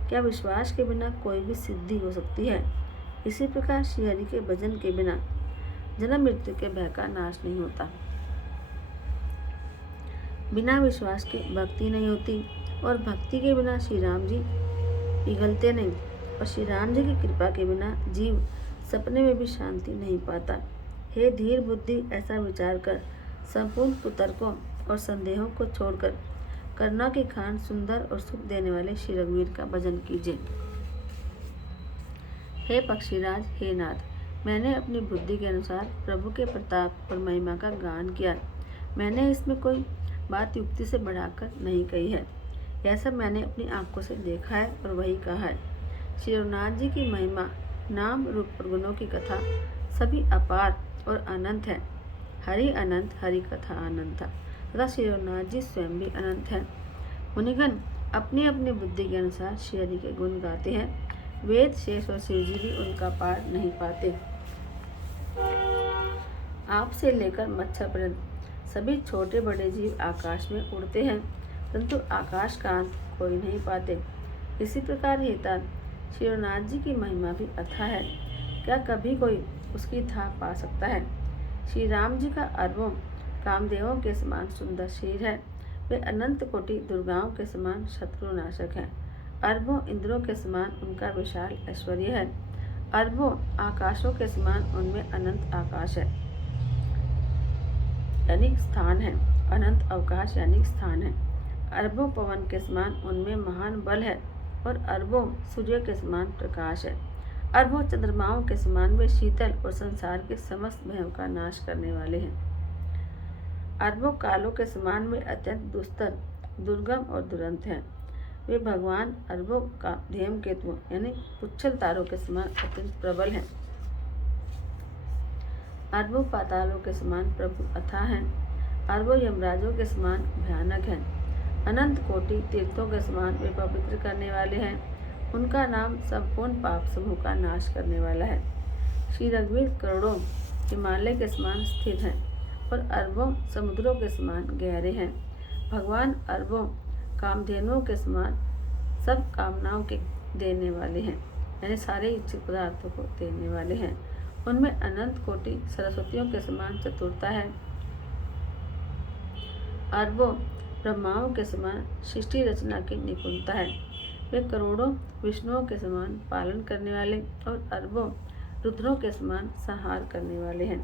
क्या विश्वास के बिना कोई भी सिद्धि हो सकती है? इसी प्रकार श्री हरि के भजन के बिना जन्म मृत्यु के भय का नाश नहीं होता। बिना विश्वास के भक्ति नहीं होती, और भक्ति के बिना श्री राम जी पिघलते नहीं, और श्री राम जी की कृपा के बिना जीव सपने में भी शांति नहीं पाता। हे धीर बुद्धि, ऐसा विचार कर संपूर्ण कुतर्कों और संदेहों को छोड़कर करुणा की खान सुंदर और सुख देने वाले श्री रघुवीर का भजन कीजिए। हे पक्षीराज, हे नाथ, मैंने अपनी बुद्धि के अनुसार प्रभु के प्रताप और महिमा का गान किया। मैंने इसमें कोई बात युक्ति से बढ़ाकर नहीं कही है। यह सब मैंने अपनी आंखों से देखा है और वही कहा है। श्री रघुनाथ जी की महिमा, नाम, रूप और गुणों की कथा सभी अपार और अनंत है। हरि अनंत, हरि कथा अनंत तथा श्री रघुनाथ जी स्वयं भी अनंत है। मुनिगण अपनी अपनी बुद्धि के अनुसार श्री हरि के गुण गाते हैं। वेद, शेष और शिव जी भी उनका पार नहीं पाते। आपसे लेकर मच्छर पर्यंत सभी छोटे बड़े जीव आकाश में उड़ते हैं, परंतु आकाश का अंत कोई नहीं पाते। इसी प्रकार हेता श्री रघुनाथ जी की महिमा भी अथाह है। क्या कभी कोई उसकी था पा सकता है? श्री राम जी का अरबों कामदेवों के समान सुंदर शरीर है। वे अनंत कोटि दुर्गाओं के समान शत्रुनाशक हैं। अरबों इंद्रों के समान उनका विशाल ऐश्वर्य है। अरबों आकाशों के समान उनमें अनंत आकाश है यानी स्थान है। अनंत अवकाश यानी स्थान है। अरबों पवन के समान उनमें महान बल है, और अरबों सूर्य के समान प्रकाश है। अरबों चंद्रमाओं के समान वे शीतल और संसार के समस्त भयों का नाश करने वाले हैं। अरबों कालों के समान वे अत्यंत दुस्तर, दुर्गम और दुरंत हैं। वे भगवान अरबों का धूमकेतुओं यानी पुच्छल तारों के समान अत्यंत प्रबल हैं। अरबों पातालों के समान प्रभु अथाह हैं। अरबों यमराजों के समान भयानक हैं। अनंत कोटि तीर्थों के समान वे पवित्र करने वाले हैं। उनका नाम संपूर्ण पाप समूह का नाश करने वाला है। श्री रघुवीर करोड़ों हिमालय के समान स्थित हैं, और अरबों समुद्रों के समान गहरे हैं। भगवान अरबों कामधेनुओं के समान सब कामनाओं के देने वाले हैं, यानी सारे इच्छित पदार्थों को देने वाले हैं। उनमें अनंत कोटि सरस्वतियों के समान चतुरता है। अरबों ब्रह्माओं के समान सृष्टि रचना की निपुणता है। वे करोड़ों विष्णुओं के समान पालन करने वाले, और अरबों रुद्रों के समान संहार करने वाले हैं।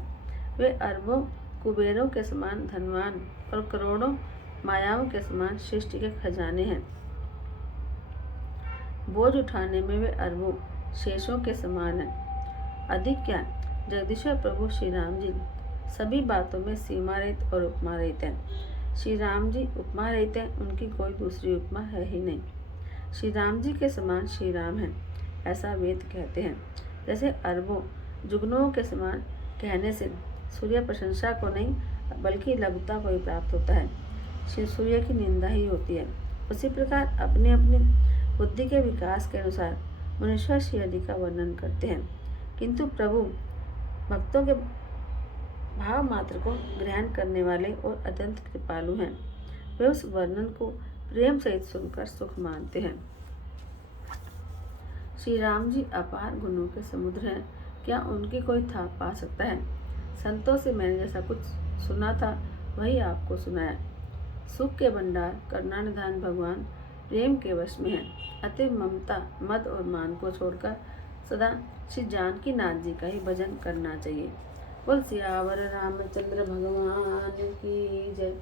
वे अरबों कुबेरों के समान धनवान, और करोड़ों मायाओं के समान सृष्टि के खजाने हैं। बोझ उठाने में वे अरबों शेषों के समान हैं। अधिक क्या, जगदीश्वर प्रभु श्री राम जी सभी बातों में सीमा रहित और उपमा रहित हैं। श्री राम जी उपमा रहित हैं, उनकी कोई दूसरी उपमा है ही नहीं। श्री राम जी के समान श्री राम हैं, ऐसा वेद कहते हैं। जैसे अरबों जुगनुओं के समान कहने से सूर्य प्रशंसा को नहीं बल्कि लघुता को ही प्राप्त होता है। श्री सूर्य की निंदा ही होती है। उसी प्रकार अपनी अपनी बुद्धि के विकास के अनुसार मनुष्य श्री हरि का वर्णन करते हैं, किंतु प्रभु भक्तों के भाव मात्र को ग्रहण करने वाले और अत्यंत कृपालु हैं। वे उस वर्णन को प्रेम सहित सुनकर सुख मानते हैं। श्री राम जी अपार गुणों के समुद्र हैं, क्या उनकी कोई था पा सकता है? संतों से मैंने जैसा कुछ सुना था वही आपको सुनाया। सुख के भंडार करुणा निधान भगवान प्रेम के वश में हैं। अतः ममता, मद और मान को छोड़कर सदा श्री जानकी नाथ जी का ही भजन करना चाहिए। बोल सियावर रामचंद्र भगवान की जय।